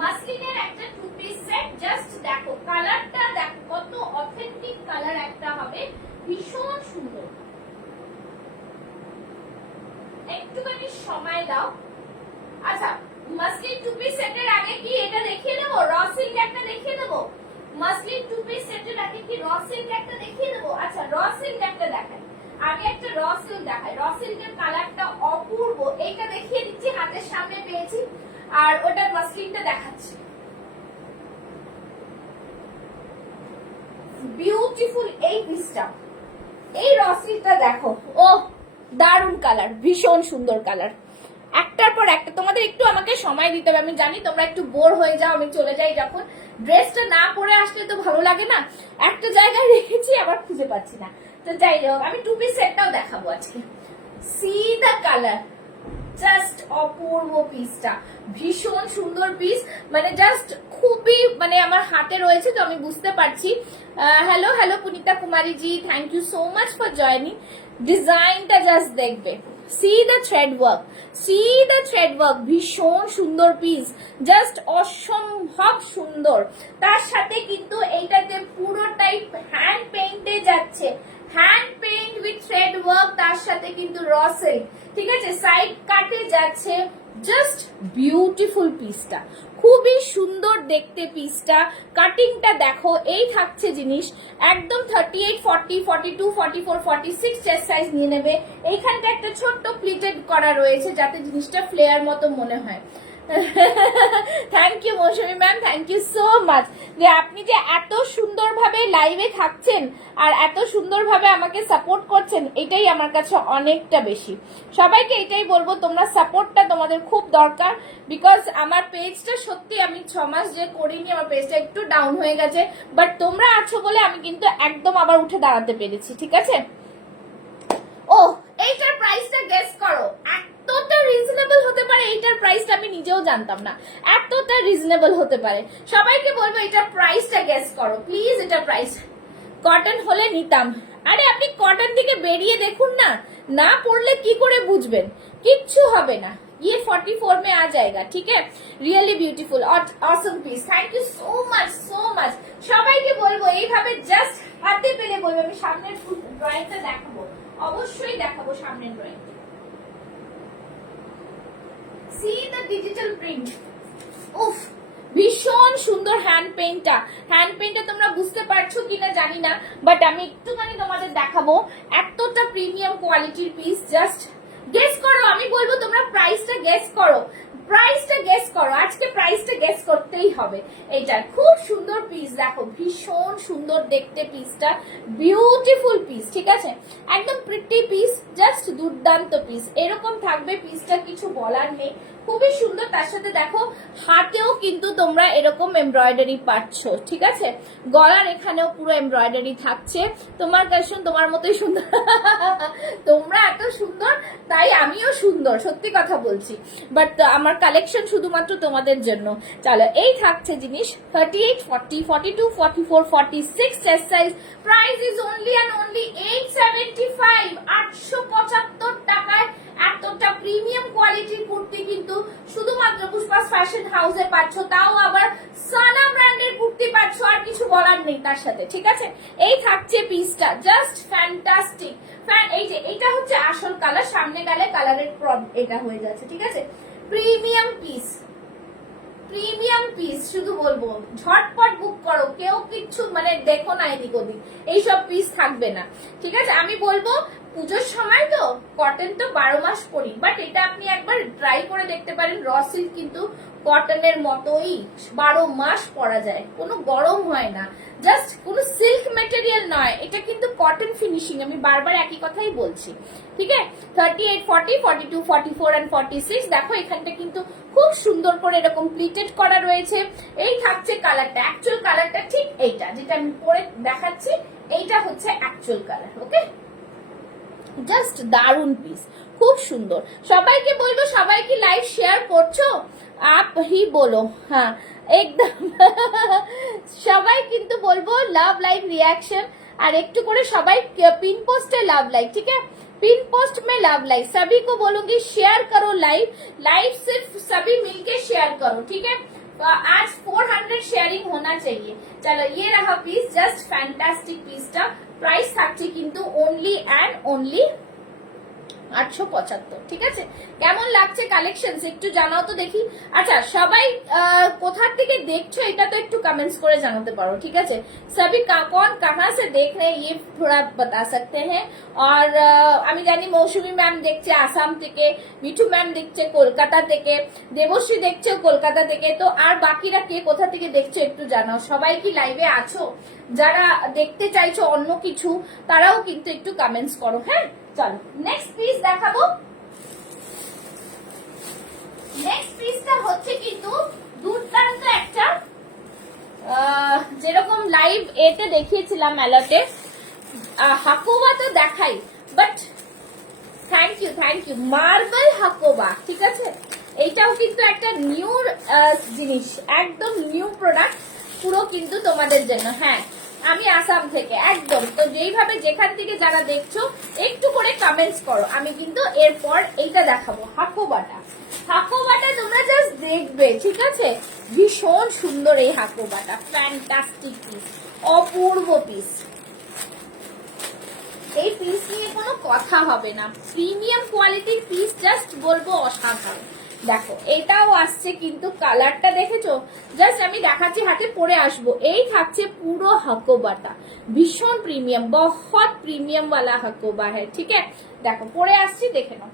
মসলিনের একটা টু পিস সেট, জাস্ট দেখো কালারটা, দেখো কত অথেন্টিক কালার একটা হবে, ভীষণ সুন্দর। একটুখানি সময় দাও। আচ্ছা, মসলিন টু পিস সেটের আগে কি এটা দেখিয়ে দেবো? র সিল্ক একটা দেখিয়ে দেবো। মসলিন টু পিস সেটের আগে কি র সিল্ক একটা দেখিয়ে দেবো? আচ্ছা, র সিল্ক একটা দেখাই। আমি একটা র সিল্ক দেখাই। র সিল্কের কালারটা অপূর্ব, এইটা দেখিয়ে দিচ্ছি, হাতের সামনে পেয়েছি। আর ওটার মসলিনটা দেখাচ্ছি, বিউটিফুল এই পিসটা। এই র সিল্কটা দেখো, ও দারুণ কালার, ভীষণ সুন্দর কালার। একটার পর একটা, তোমাদের একটু আমাকে সময় দিতে হবে। আমি জানি তোমরা একটু বোর হয়ে যাও, আমি চলে যাই যখন। ড্রেসটা না পরে আসলে তো ভালো লাগে না, একটা জায়গায় রেখেছি আবার খুঁজে পাচ্ছি না। তো যাই হোক, আমি টু পিস সেটটাও দেখাবো আজকে। সি দ্য কালার, জাস্ট অপূর্ব পিসটা, ভীষণ সুন্দর পিস, মানে জাস্ট খুবই, মানে আমার হাতে রয়েছে তো আমি বুঝতে পারছি। Hello hello Punita Kumari ji, thank you so much for joining. ডিজাইনটা জাস্ট দেখবে, সি দ্য থ্রেড ওয়ার্ক, ভীষণ সুন্দর পিস, জাস্ট অসম্ভব সুন্দর। তার সাথে কিন্তু এইটাতে পুরোটাই হ্যান্ড পেইন্টে যাচ্ছে, hand paint with thread work, তার সাথে কিন্তু র সিল্ক, ঠিক আছে, সাইড কাটে যাচ্ছে। জাস্ট বিউটিফুল পিসটা, খুবই সুন্দর দেখতে পিসটা। কাটিংটা দেখো, এই থাকছে জিনিস একদম 38, 40, 42, 44, 46 চেস্ট সাইজ নিয়ে নেবে। এইখানটা একটা ছোট্ট প্লিটেড করা রয়েছে, যাতে জিনিসটা ফ্লেয়ার মতো মনে হয়। Thank you Mousumi ma'am, thank you so much যে আপনি যে এত সুন্দরভাবে লাইভে থাকছেন আর এত সুন্দরভাবে আমাকে সাপোর্ট করছেন, এটাই আমার কাছে অনেকটা বেশি। সবাইকে এটাই বলবো, তোমরা সাপোর্টটা তোমাদের খুব দরকার। বিকজ আমার পেজটা সত্যি আমি 6 মাস যে করিনি, আমার পেজটা একটু ডাউন হয়ে গেছে, বাট তোমরা আছো বলে আমি কিন্তু একদম আবার উঠে দাঁড়াতে পেরেছি, ঠিক আছে। ও, এইটার প্রাইসটা গেস করো, এতটা রিজনেবল হতে পারে এইটার প্রাইসটা আমি নিজেও জানতাম না এতটা রিজনেবল হতে পারে। সবাইকে বলবো এটার প্রাইসটা গেস করো প্লিজ। এটা প্রাইস কটন হলে নিতাম। আরে আপনি কটন থেকে বেরিয়ে দেখুন না, না পড়লে কি করে বুঝবেন? কিচ্ছু হবে না। ये 44 में आ जाएगा, ठीक है। Really beautiful, awesome piece. Thank you so much. সবাইকে বলবো এইভাবে জাস্ট হাতে পেলে বলবো। আমি সামনের ড্রয়িংটা দেখাবো, অবশ্যই দেখাবো সামনের drawing. C the digital print, উফ ভীষণ সুন্দর হ্যান্ড পেইন্টটা তোমরা বুঝতে পারছো কিনা জানি না, বাট আমি একটুখানি তোমাদের দেখাবো। এতটা প্রিমিয়াম কোয়ালিটির পিস, জাস্ট গেস করো। আমি বলবো তোমরা প্রাইসটা গেস করো, আজকে প্রাইসটা গেস করতেই হবে। এটা খুব সুন্দর পিস, দেখো ভীষণ সুন্দর দেখতে পিসটা, বিউটিফুল পিস, ঠিক আছে, একদম প্রিটি পিস, জাস্ট দুর্দান্ত পিস। এরকম থাকবে পিসটা, কিছু বলার নেই, খুবই সুন্দর। তার সাথে দেখো হাতেও কিন্তু তোমরা এরকম এমব্রয়ডারি পাচ্ছ, ঠিক আছে, গলার এখানেও পুরো এমব্রয়ডারি থাকছে। তোমার কালেকশন তোমার মতোই সুন্দর। তোমরা এত সুন্দর তাই আমিও সুন্দর, সত্যি কথা বলছি, বাট আমার কালেকশন শুধুমাত্র তোমাদের জন্য। চলো, এই থাকছে জিনিস 38, 40, 42, 44, 46 chest size. Price is only and only 875, 875 টাকায় এতটা প্রিমিয়াম কোয়ালিটির কুর্তি কিন্তু শুধুমাত্র পুষ্পাস ফ্যাশন হাউসে পাচ্ছ, তাও আবার সানা ব্র্যান্ডের কুর্তি পাচ্ছ, আর কিছু বলার নেই তার সাথে, ঠিক আছে। এই থাকছে পিসটা, জাস্ট ফ্যান্টাস্টিক। এই যে এটা হচ্ছে আসল কালার, সামনে গেলে কালারের এটা হয়ে যাচ্ছে, ঠিক আছে। প্রিমিয়াম পিস, প্রিমিয়াম পিস, শুধু বলবো ঝটপট বুক করো, কেউ কিচ্ছু মানে দেখো না এদিক ওদিক, এইসব পিস থাকবে না, ঠিক আছে। আমি বলবো পুজোর সময় তো কটন তো 12 মাস পরি, বাট এটা আপনি একবার ট্রাই করে দেখতে পারেন। র সিল্ক কিন্তু কটনের মতোই 12 মাস পরা যায়, কোনো গরম হয় না, জাস্ট কোনো সিল্ক ম্যাটেরিয়াল নয়, এটা কিন্তু কটন ফিনিশিং, আমি বারবার একই কথাই বলছি, ঠিক আছে। 38, 40, 42, 44 এন্ড 46, দেখো এখানটা কিন্তু খুব সুন্দর করে এরকম প্লিটেড করা রয়েছে। এই থাকছে কালারটা, অ্যাকচুয়াল কালারটা ঠিক এইটা, যেটা আমি পরে দেখাচ্ছি, এইটা হচ্ছে অ্যাকচুয়াল কালার, ওকে। জাস্ট দারুন পিস, খুব সুন্দর। সবাইকে বলবো, সবাই কি লাইভ শেয়ার করছো? আপ হি বলো, হ্যাঁ একদম। সবাই কিন্তু বলবো লাভ লাইক रिएक्शन, আর একটু করে সবাই पिन पोस्ट लाभ लाइक, ठीक है, पिन पोस्ट में लाभ लाइक, सभी को बोलूंगी शेयर करो लाइव, लाइव सिर्फ सभी मिलके शेयर करो, ठीक है। तो आज 400 शेयरिंग होना चाहिए। चलो ये रहा पीस, जस्ट फैंटास्टिक पीसটা প্রাইস থাকছে কিন্তু অনলি অ্যান্ড অনলি 875, ঠিক আছে। কেমন লাগছে কালেকশন একটু জানাও তো দেখি। আচ্ছা সবাই কোথা থেকে দেখছো এটা তো একটু কমেন্টস করে জানাতে পারো, ঠিক আছে। সবই कौन कहां से देख रहे हैं ये थोड़ा बता सकते हैं। और আমি জানি মৌসুমী ম্যাম দেখছে আসাম থেকে, মিঠু ম্যাম দেখছে কলকাতা থেকে, দেবশ্রী দেখছে কলকাতা থেকে, তো আর বাকিরা কে কোথা থেকে দেখছো একটু জানাও। সবাই কি লাইভে আছো? যারা দেখতে চাইছো অন্য কিছু তারাও কিন্তু একটু কমেন্টস করো, হ্যাঁ। চলো নেক্সট পিস দেখাবো। নেক্সট পিসটা হচ্ছে কিন্তু দুর্দান্ত একটা, যেরকম লাইভ এতে দেখিয়েছিলাম মেলাতে, হাকোবা তো দেখাই, but thank you marble Hakoba, ঠিক আছে। এইটাও কিন্তু একটা নিউ জিনিস, একদম নিউ প্রোডাক্ট পুরো কিন্তু তোমাদের জন্য, হ্যাঁ। আমি আসাম থেকে একদম, তো যেইভাবে যেখান থেকে যারা দেখছো একটু করে কমেন্টস করো। আমি কিন্তু এরপর এইটা দেখাবো, হাকোবাটা। হাকোবাটা তোমরা জাস্ট দেখবে, ঠিক আছে। ভীষণ সুন্দর এই হাকোবাটা, ফ্যান্টাস্টিক পিস, অপূর্ব পিস। এই পিস নিয়ে কোনো কথা হবে না, প্রিমিয়াম কোয়ালিটির পিস, জাস্ট বলবো অসাধারণ। দেখো এটাও আসছে কিন্তু, কালারটা দেখেছো, জাস্ট আমি দেখাচ্ছি, হাতে পরে আসবো। এই থাকছে পুরো হাকোবাটা, ভীষণ প্রিমিয়াম, বহুত প্রিমিয়াম वाला হাকোবা है, ঠিক है। দেখো পরে আসছি, দেখে নাও।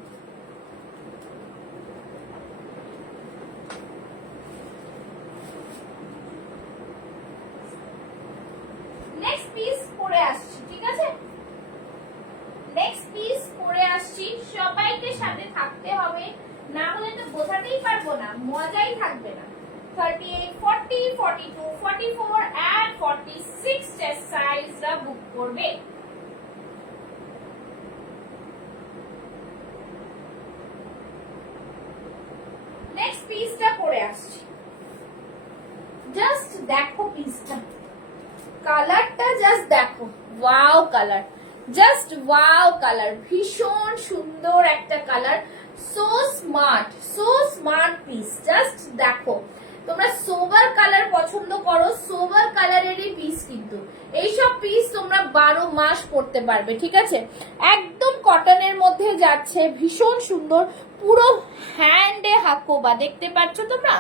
নেক্সট পিস পরে আসছি, ঠিক আছে। নেক্সট পিস পরে আসছি, সবাইকে সাথে থাকতে হবে, না হলে তো বোঝাতেই পারবো না, মজাই থাকবে না। 38, 40, 42, 44 and 46 চেস্ট সাইজরা বুক করবে। নেক্সট পিসটা পরে আসছি, জাস্ট দেখো পিসটা, কালারটা জাস্ট দেখো, wow colour, just wow colour, ভীষণ সুন্দর একটা colour, so smart piece, just দেখো। তোমরা সোবার কালার পছন্দ করো, সোবার কালারেরই পিস কিন্তু এইসব পিস তোমরা 12 মাস পরতে পারবে, ঠিক আছে। একদম কটনের মধ্যে যাচ্ছে, ভীষণ সুন্দর, পুরো হ্যান্ডে হাকোবা, দেখতে পাচ্ছ তোমরা,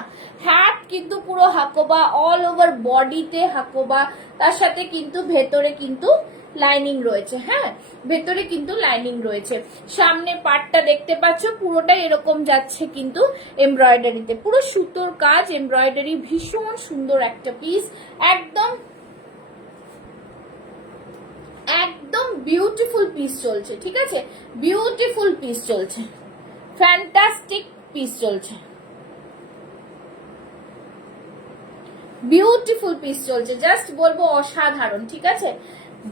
হ্যাট কিন্তু পুরো হাকোবা, অল ওভার বডিতে হাকোবা, তার সাথে কিন্তু ভেতরে কিন্তু লাইনিং রয়েছে, হ্যাঁ ভেতরে কিন্তু লাইনিং রয়েছে। সামনে পার্টটা দেখতে পাচ্ছ পুরোটাই এরকম যাচ্ছে কিন্তু এমব্রয়ডারিতে, পুরো সুতোর কাজ, এমব্রয়ডারি, ভীষণ সুন্দর একটা পিস, একদম একদম বিউটিফুল পিস চলছে, ঠিক আছে, বিউটিফুল পিস চলছে, ফ্যান্টাস্টিক পিস চলছে, বিউটিফুল পিস চলছে, জাস্ট বলবো অসাধারণ, ঠিক আছে।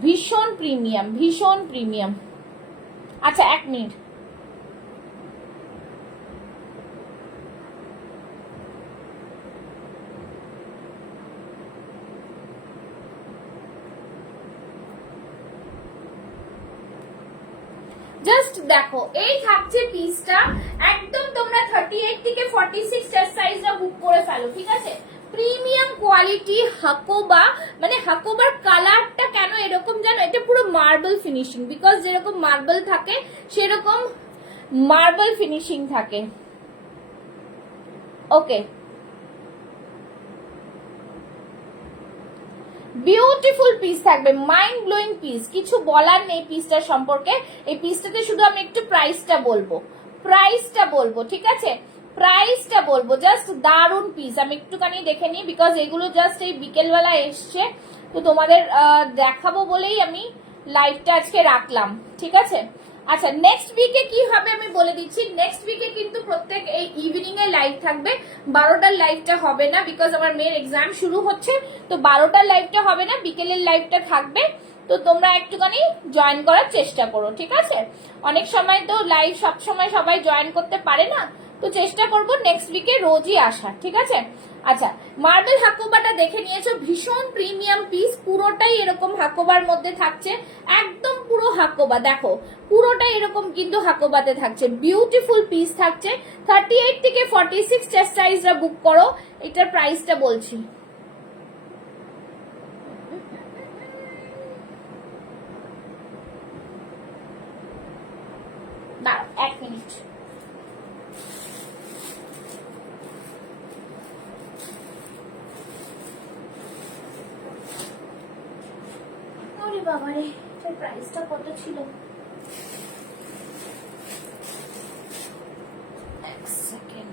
ভীষণ প্রিমিয়াম, ভীষণ প্রিমিয়াম। আচ্ছা এক মিনিট, জাস্ট দেখো এই থাকছে পিসটা, একদম তোমরা 38 থেকে 46 চেস্ট সাইজটা বুক করে ফেলো, ঠিক আছে? প্রিমিয়াম কোয়ালিটি হাকোবা, মানে হাকোবার কালারটা কেন এরকম জানো, এটা পুরো মার্বেল ফিনিশিং, বিকজ যেরকম মার্বেল থাকে সেরকম মার্বেল ফিনিশিং থাকে। ওকে, বিউটিফুল পিস থাকবে, মাইন্ড ব্লোয়িং পিস, কিছু বলার নেই পিসটার সম্পর্কে। এই পিসটাতে শুধু আমি একটু প্রাইসটা বলবো, ঠিক আছে? প্রাইসটা বলবো, জাস্ট দারুন পিস। আমি একটুখানি দেখে নিই, বিকজ এগুলো জাস্ট এই বিকেলবেলা এসছে, তো তোমাদের দেখাবো বলেই আমি লাইভটা আজকে রাখলাম, ঠিক আছে? আচ্ছা, নেক্সট উইকে কি হবে আমি বলে দিচ্ছি। নেক্সট উইকে কিন্তু প্রত্যেক এই ইভিনিং এ লাইভ থাকবে, 12টার লাইভটা হবে না, বিকজ আমার মেয়ের এক্সাম শুরু হচ্ছে, তো 12টার লাইভটা হবে না, বিকেলের লাইভটা থাকবে। তো তোমরা একটুখানি জয়েন করার চেষ্টা করো, ঠিক আছে? অনেক সময় তো লাইভ সব সময় সবাই জয়েন করতে পারে না, তো চেষ্টা করব নেক্সট উইকে রোজই আসার, ঠিক আছে? আচ্ছা, মার্বেল হাকোবাটা দেখে নিয়েছো, ভীষণ প্রিমিয়াম পিস, পুরোটাই এরকম হাকোবার মধ্যে থাকছে, একদম পুরো হাকোবা, দেখো পুরোটাই এরকম কিন্তু হাকোবাতে থাকছে, বিউটিফুল পিস থাকছে। 38 থেকে 46 চেস্ট সাইজরা বুক করো। এটার প্রাইসটা বলছি, দাঁড়াও 1 মিনিট। বাবারে, এটার প্রাইসটা কত ছিল? এক সেকেন্ড।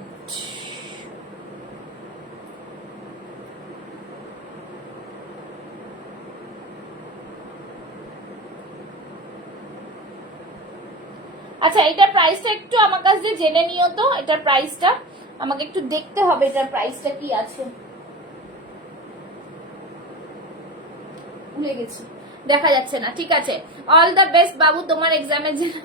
আচ্ছা, এটার প্রাইসটা একটু আমার কাছ দিয়ে জেনে নিও তো। এটার প্রাইসটা আমাকে একটু দেখতে হবে, এটার প্রাইসটা কি আছে, ভুলে গেছি, দেখা যাচ্ছে না, ঠিক আছে? অল দ্য বেস্ট বাবু তোমার এক্সামের জন্য।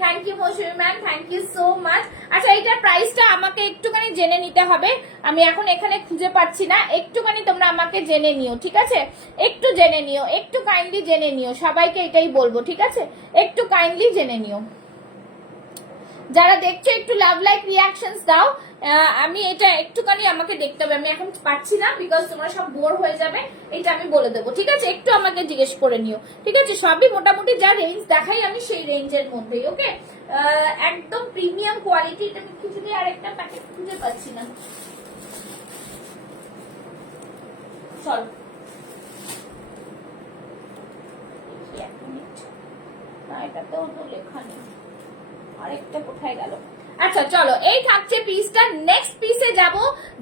Thank you Mousumi ma'am, thank you so much. আচ্ছা, এইটার প্রাইসটা আমাকে একটুখানি জেনে নিতে হবে, আমি এখন এখানে খুঁজে পাচ্ছি না, একটুখানি তোমরা আমাকে জেনে নিও, ঠিক আছে? একটু জেনে নিও, একটু কাইন্ডলি জেনে নিও, সবাইকে এটাই বলবো, ঠিক আছে? একটু কাইন্ডলি জেনে নিও। যারা দেখছো একটু লাভ লাইক রিয়াকশনস দাও। আমি এটা একটুখানি আমাকে দেখতে হবে, আমি এখন পাচ্ছি না, বিকজ তোমরা সব বোর হয়ে যাবে, এটা আমি বলে দেবো, ঠিক আছে? একটু আমাকে জিজ্ঞেস করে নিও, ঠিক আছে? সবই মোটামুটি যা রেঞ্জ দেখাই আমি সেই রেঞ্জের মধ্যেই, ওকে? একদম প্রিমিয়াম কোয়ালিটি। আমি খুঁজে আরেকটা প্যাকেট খুঁজে পাচ্ছি না, চলো এটাতেও তো লেখা নেই, আরেকটা কোথায় গেল? আচ্ছা চলো, এই থাকছে পিসটা, নেক্সট পিসে যাব।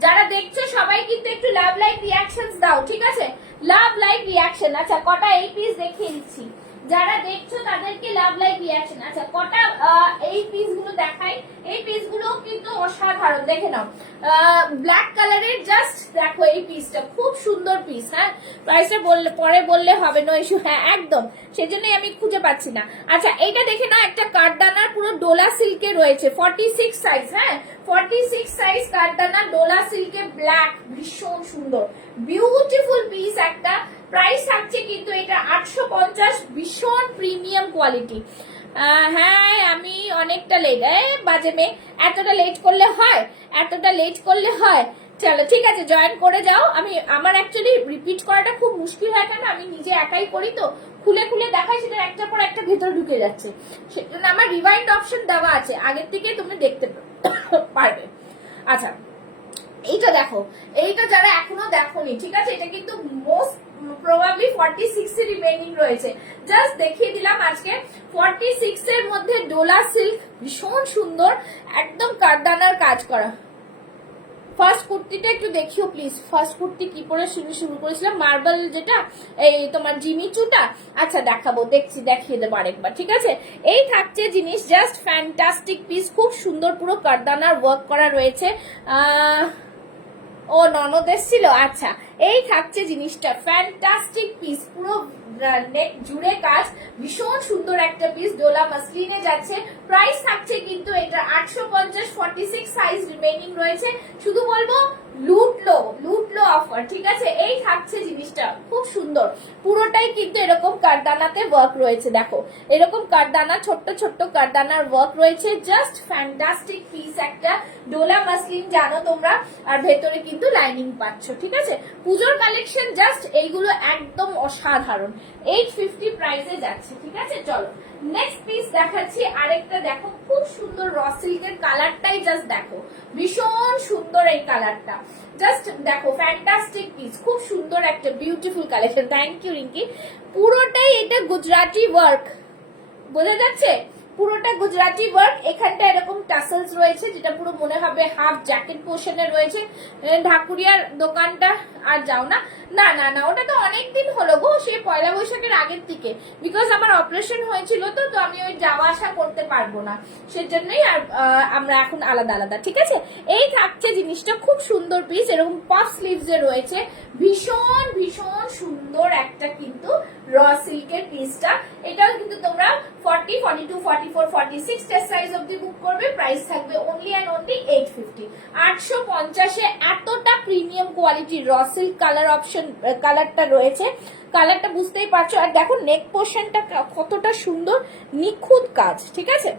যারা দেখছো সবাই কিন্তু একটু লাভ লাইক রিয়াকশনস দাও, ঠিক আছে? Love like reaction. আচ্ছা, কটা এই পিস দেখিয়ে দিচ্ছি, যারা দেখছো তাদেরকে লাভ লাইক রিয়াকশন। আচ্ছা, কটা এই পিসগুলো দেখাই, এই পিসগুলো কিন্তু অসাধারণ, দেখে নাও, ব্ল্যাক কালারের, জাস্ট দেখো এই পিসটা খুব সুন্দর পিস। হ্যাঁ, প্রাইসে বললে পরে বললে হবে না ইস্যু, হ্যাঁ একদম, সেজন্যই আমি খুঁজে পাচ্ছি না। আচ্ছা, এইটা দেখে নাও, একটা কাঠদানার পুরো ডোলা সিল্কে রয়েছে, 46 সাইজ, হ্যাঁ 46 সাইজ কাঠদানা ডোলা সিল্কে, ব্ল্যাক, ভীষণ সুন্দর বিউটিফুল পিস একটা। প্রাইস থাকছে কিন্তু এটা 850, ভীষণ প্রিমিয়াম কোয়ালিটি। হ্যাঁ, আমি অনেকটা লেট, বাজে মেয়ে, এতটা লেট করলে হয়, এতটা লেট করলে হয়? চলো ঠিক আছে, জয়েন করে যাও। আমার অ্যাকচুয়ালি রিপিট করাটা খুব মুশকিল হয়, কেন আমি নিজে একাই করি, তো খুলে খুলে দেখাই, সেটা একটার পর একটা ভেতরে ঢুকে যাচ্ছে, সেজন্য আমার রিভাইন্ড অপশন দেওয়া আছে, আগের থেকে তুমি দেখতে পারবে। আচ্ছা, এইটা দেখো, এইটা যারা এখনো দেখোনি, ঠিক আছে, এটা কিন্তু মোস্ট প্রবাবলি 46 এর রিমেইনিং রয়েছে, জাস্ট দেখিয়ে দিলাম আজকে। 46 এর মধ্যে ডোলা সিল্ক, ভীষণ সুন্দর, একদম কাঠদানার কাজ করা। ফার্স্ট কুর্তিটা একটু দেখিও প্লিজ, ফার্স্ট কুর্তি কি পরে শুরু করেছিলাম, মার্বেল যেটা, এই তোমার জিমিচুটা। আচ্ছা দেখাবো, দেখিয়ে দেবো আরেকবার, ঠিক আছে? এই থাকছে জিনিস, জাস্ট ফ্যান্টাস্টিক পিস, খুব সুন্দর, পুরো কাঠদানার ওয়ার্ক করা রয়েছে। ও ননদ এসেছিল, আচ্ছা। এই থাকছে জিনিসটা, ফ্যান্টাস্টিক পিস, পুরো নেক জুড়ে কাজ, ভীষণ সুন্দর একটা পিস, ডোলা মাসলিনে যাচ্ছে। প্রাইস থাকছে কিন্তু এটা 850, 46 সাইজ রিমেইনিং রয়েছে। শুধু বলবো লুটলো অফার, ঠিক আছে? এই থাকছে থাকছে জিনিসটা খুব সুন্দর, পুরোটাই কিন্তু এরকম কারদানাতে ওয়ার্ক রয়েছে। দেখো এরকম কারদানা, ছোট্ট ছোট্ট কারদানার ওয়ার্ক রয়েছে, জাস্ট ফ্যান্টাস্টিক পিস একটা। ডোলা মাসলিন জানো তোমরা, আর ভেতরে কিন্তু লাইনিং পাচ্ছ। ঠিক আছে, পুজোর কালেকশন জাস্ট এইগুলো একদম অসাধারণ। 850 প্রাইসে যাচ্ছে। ঠিক আছে, চলো নেক্সট পিস দেখাচ্ছি। আরেকটা দেখো খুব সুন্দর র সিল্কের, কালারটাই জাস্ট দেখো, ভীষণ সুন্দর এই কালারটা। জাস্ট দেখো ফ্যান্টাস্টিক পিস, খুব সুন্দর একটা beautiful collection. Thank you Rinki. পুরোটাই এটা গুজরাটি ওয়ার্ক, বোঝা যাচ্ছে? পুরোটা গুজরাটি ওয়ার্ক। এখানটা এরকম টাসেলস রয়েছে, যেটা পুরো মনে হবে হাফ জ্যাকেট পোর্শনে রয়েছে। ঢাকুরিয়ার দোকানটা আর যাও না, না না না, ওটা তো অনেকদিন হলো গো, সে পয়লা বৈশাখের আগের দিকে, বিকজ আমার অপারেশন হয়েছিল, তো তো আমি ওই যাওয়া আসা করতে পারবো না, সেজন্যই আর আমরা এখন আলাদা আলাদা। ঠিক আছে, এই থাকছে জিনিসটা, খুব সুন্দর পিস, এরকম পাফ স্লিভস এ রয়েছে, ভীষণ ভীষণ সুন্দর একটা কিন্তু র সিল্কের পিসটা। এটাও কিন্তু তোমরা 40, 42, 44, 46 টেস্ট সাইজ অবধি বুক করবে। প্রাইস থাকবে অনলি অ্যান্ড অনলি 850। 850 এ এতটা প্রিমিয়াম কোয়ালিটির র সিল্ক কালার অপশন, কালারটা রয়েছে, কালারটা বুঝতেই পারছো। আর দেখো নেক পোর্শনটা কতটা সুন্দর, নিখুঁত কাজ। ঠিক আছে,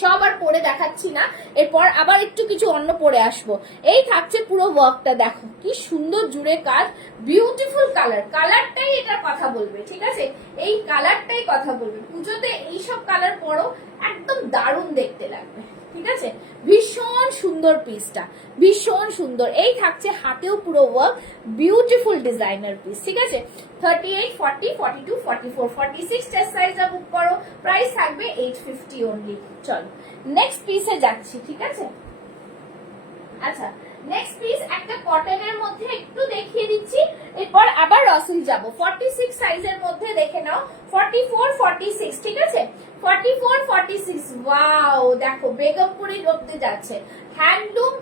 সব আর পরে দেখাচ্ছি না, এরপর আবার একটু কিছু অন্য পরে আসবো। এই থাকছে পুরো ওয়ার্কটা, দেখো কি সুন্দর জুড়ে কাজ, বিউটিফুল কালার। কালারটাই এটার কথা বলবে। ঠিক আছে, এই কালারটাই কথা বলবে। পুজোতে এইসব কালার পরো, একদম দারুণ দেখতে লাগবে। ঠিক আছে, ভীষণ সুন্দর পিসটা, ভীষণ সুন্দর। এই থাকছে হাতেও পুরো ওয়ার্ক, বিউটিফুল ডিজাইনার পিস। ঠিক আছে, 38, 40, 42, 44, 46 টেস্ট সাইজটা বুক করো। প্রাইস থাকবে 850 অনলি। চলো নেক্সট পিসে যাচ্ছি। ঠিক আছে, আচ্ছা নেক্সট পিস একটা কটনের মধ্যে একটু দেখিয়ে দিচ্ছি, এরপর আবার রসুল যাব। 46 সাইজের মধ্যে দেখে নাও, 44, 46। ঠিক আছে, 44, 46। ওয়াও, দেখো বেগমপুরি অব্দি যাচ্ছে, হ্যান্ডলুম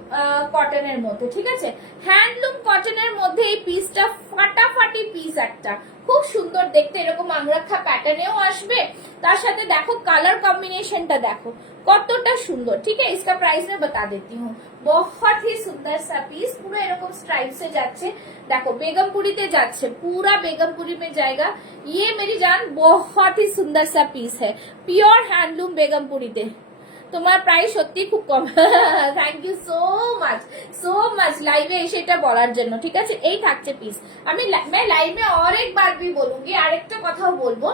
কটনের মধ্যে। ঠিক আছে, হ্যান্ডলুম কটনের মধ্যে এই পিসটা ফাটাফাটি পিস একটা, খুব সুন্দর দেখতে, এরকম আংরাখা প্যাটার্নেও আসবে। তার সাথে দেখো কালার কম্বিনেশনটা দেখো কতটা সুন্দর। ঠিক है, इसका प्राइस मैं बता देती हूँ। बहुत ही सुंदर सा पीस, पूरा এরকম স্ট্রাইপ से যাচ্ছে, দেখো বেগমপুরিতে যাচ্ছে, पूरा बेगमपुरी में जाएगा। ये मेरी जान बहुत ही सुंदर सा पीस है, प्योर हैंडलूम बेगमपुरीতে। তোমার প্রাইস সত্যি খুব কম। থ্যাংক ইউ সো মাচ লাইভে এসে এটা বলার জন্য। ঠিক আছে, এই থাকছে পিস। আমি লাইভে অনেক বার भी बोलूंगी, আরেকটা কথাও বলবো।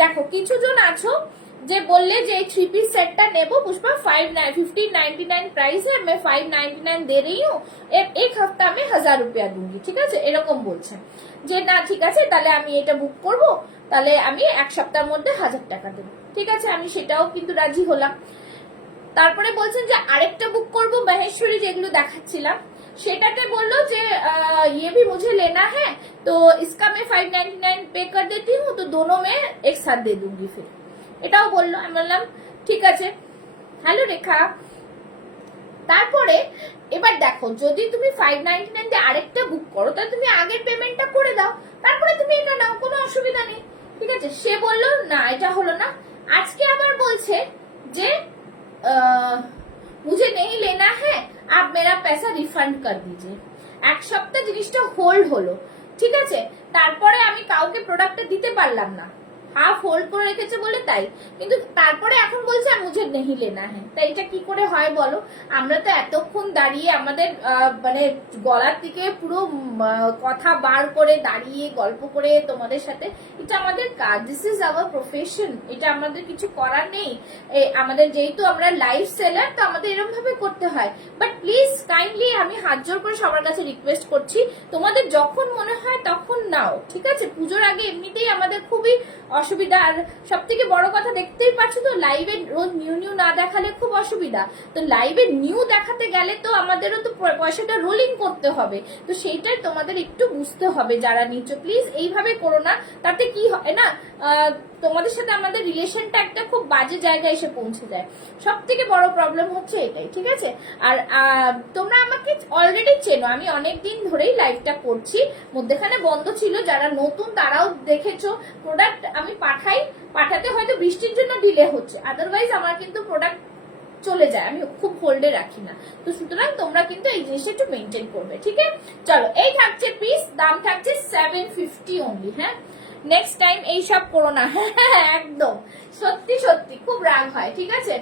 দেখো কিছু জন আছো যে বললে যে এই 3 পিস সেটটা নেবো पुष्पा 1599 प्राइस है, मैं 599 दे रही हूँ, एक हफ्ता में 1000 रुपया दूंगी। ঠিক আছে, এরকম বলছে যে না ঠিক আছে তাহলে আমি এটা বুক করব, তাহলে আমি এক সপ্তাহের মধ্যে 1000 টাকা দেবো। ঠিক আছে, আমি সেটাও কিন্তু রাজি হলাম। তারপরে বলছেন যে আরেকটা বুক করব মহেশ্বরী, যেগুলো দেখাচ্ছিলাম সেটাতে বললো যে ये भी मुझे लेना है, तो इसका मैं 599 पे कर देती हूँ, तो दोनों में एक साथ दे दूंगी। फिर এটাও বললো, আমি বললাম ঠিক আছে। হ্যালো রেখা। তারপরে এবার দেখো, যদি তুমি 599 দিয়ে আরেকটা বুক করো, তাহলে তুমি আগের পেমেন্টটা করে দাও, তারপরে তুমি এটা নাও, কোনো অসুবিধা নেই। ঠিক আছে, সে বললো না এটা হলো না। আজকে আবার বলছে যে मुझे नहीं लेना है, आप मेरा पैसा रिफंड कर दीजिए। এক সপ্তাহ জিনিসটা হোল্ড হলো। ঠিক আছে, তারপরে আমি কাউকে প্রোডাক্টটা দিতে পারলাম না, হাফ হোল্ড করে রেখেছে বলে তাই, কিন্তু তারপরে এখন বলছে মুঝে নেহি লেনা হ্যাঁ। তাই এটা কি করে হয় বলো? আমরা তো এতক্ষণ দাঁড়িয়ে আমাদের মানে গলার থেকে পুরো কথা বার করে দাঁড়িয়ে গল্প করে তোমাদের সাথে, এটা আমাদের কাজ, দিস ইজ আওয়ার প্রফেশন, এটা আমাদের কিছু করার নেই। আমাদের যেহেতু আমরা লাইভ সেলার, তো আমাদের এরকম ভাবে করতে হয়। বাট প্লিজ কাইন্ডলি আমি হাত জোর করে সবার কাছে রিকোয়েস্ট করছি, তোমাদের যখন মনে হয় তখন নাও। ঠিক আছে, পুজোর আগে এমনিতেই আমাদের খুবই অসুবিধা। আর সব থেকে বড় কথা দেখতেই পাচ্ছ তো, লাইভে রোজ নিউ না দেখালে খুব অসুবিধা। তো লাইভে নিউ দেখাতে গেলে তো আমাদেরও তো পয়সাটা রোলিং করতে হবে, তো সেইটাই তোমাদের একটু বুঝতে হবে যারা নিচ্ছ। প্লিজ এইভাবে করো না, তাতে কি হয় না, তোমাদের সাথে আমাদের রিলেশনটা একটা খুব বাজে জায়গায় এসে পৌঁছে যায়। সব থেকে বড় প্রবলেম হচ্ছে এটাই। ঠিক আছে, আর তোমরা আমাকে অলরেডি চেনো, আমি অনেকদিন ধরেই লাইভটা করছি, মধ্যেখানে বন্ধ ছিল। যারা নতুন তারাও দেখেছো, প্রোডাক্ট আমি পাঠাতে হয়তো বৃষ্টির জন্য ডিলে হচ্ছে, আদারওয়াইজ আমার কিন্তু প্রোডাক্ট চলে যায়, আমি খুব হোল্ডে রাখি না। তো সুতরাং তোমরা কিন্তু এই জিনিসটা একটু মেনটেন করবে, ঠিক আছে? চলো, এই থাকছে পিস, দাম থাকছে 750 অনলি। হ্যাঁ, নেক্সট টাইম এইসব করো না। একদম সত্যি সত্যি খুব রাগ হয়, ঠিক আছে?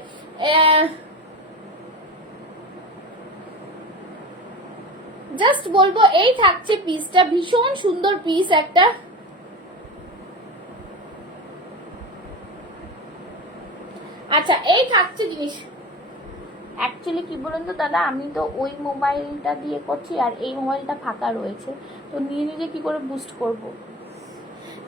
জাস্ট বলবো এই থাকছে পিসটা, ভীষণ সুন্দর পিস একটা। আচ্ছা, এই থাকছে জিনিস। অ্যাকচুয়ালি কি বলুন তো দাদা, আমি তো ওই মোবাইলটা দিয়ে করছি আর এই মোবাইলটা ফাঁকা রয়েছে, তো নিয়ে নিজে কি করে বুস্ট করব,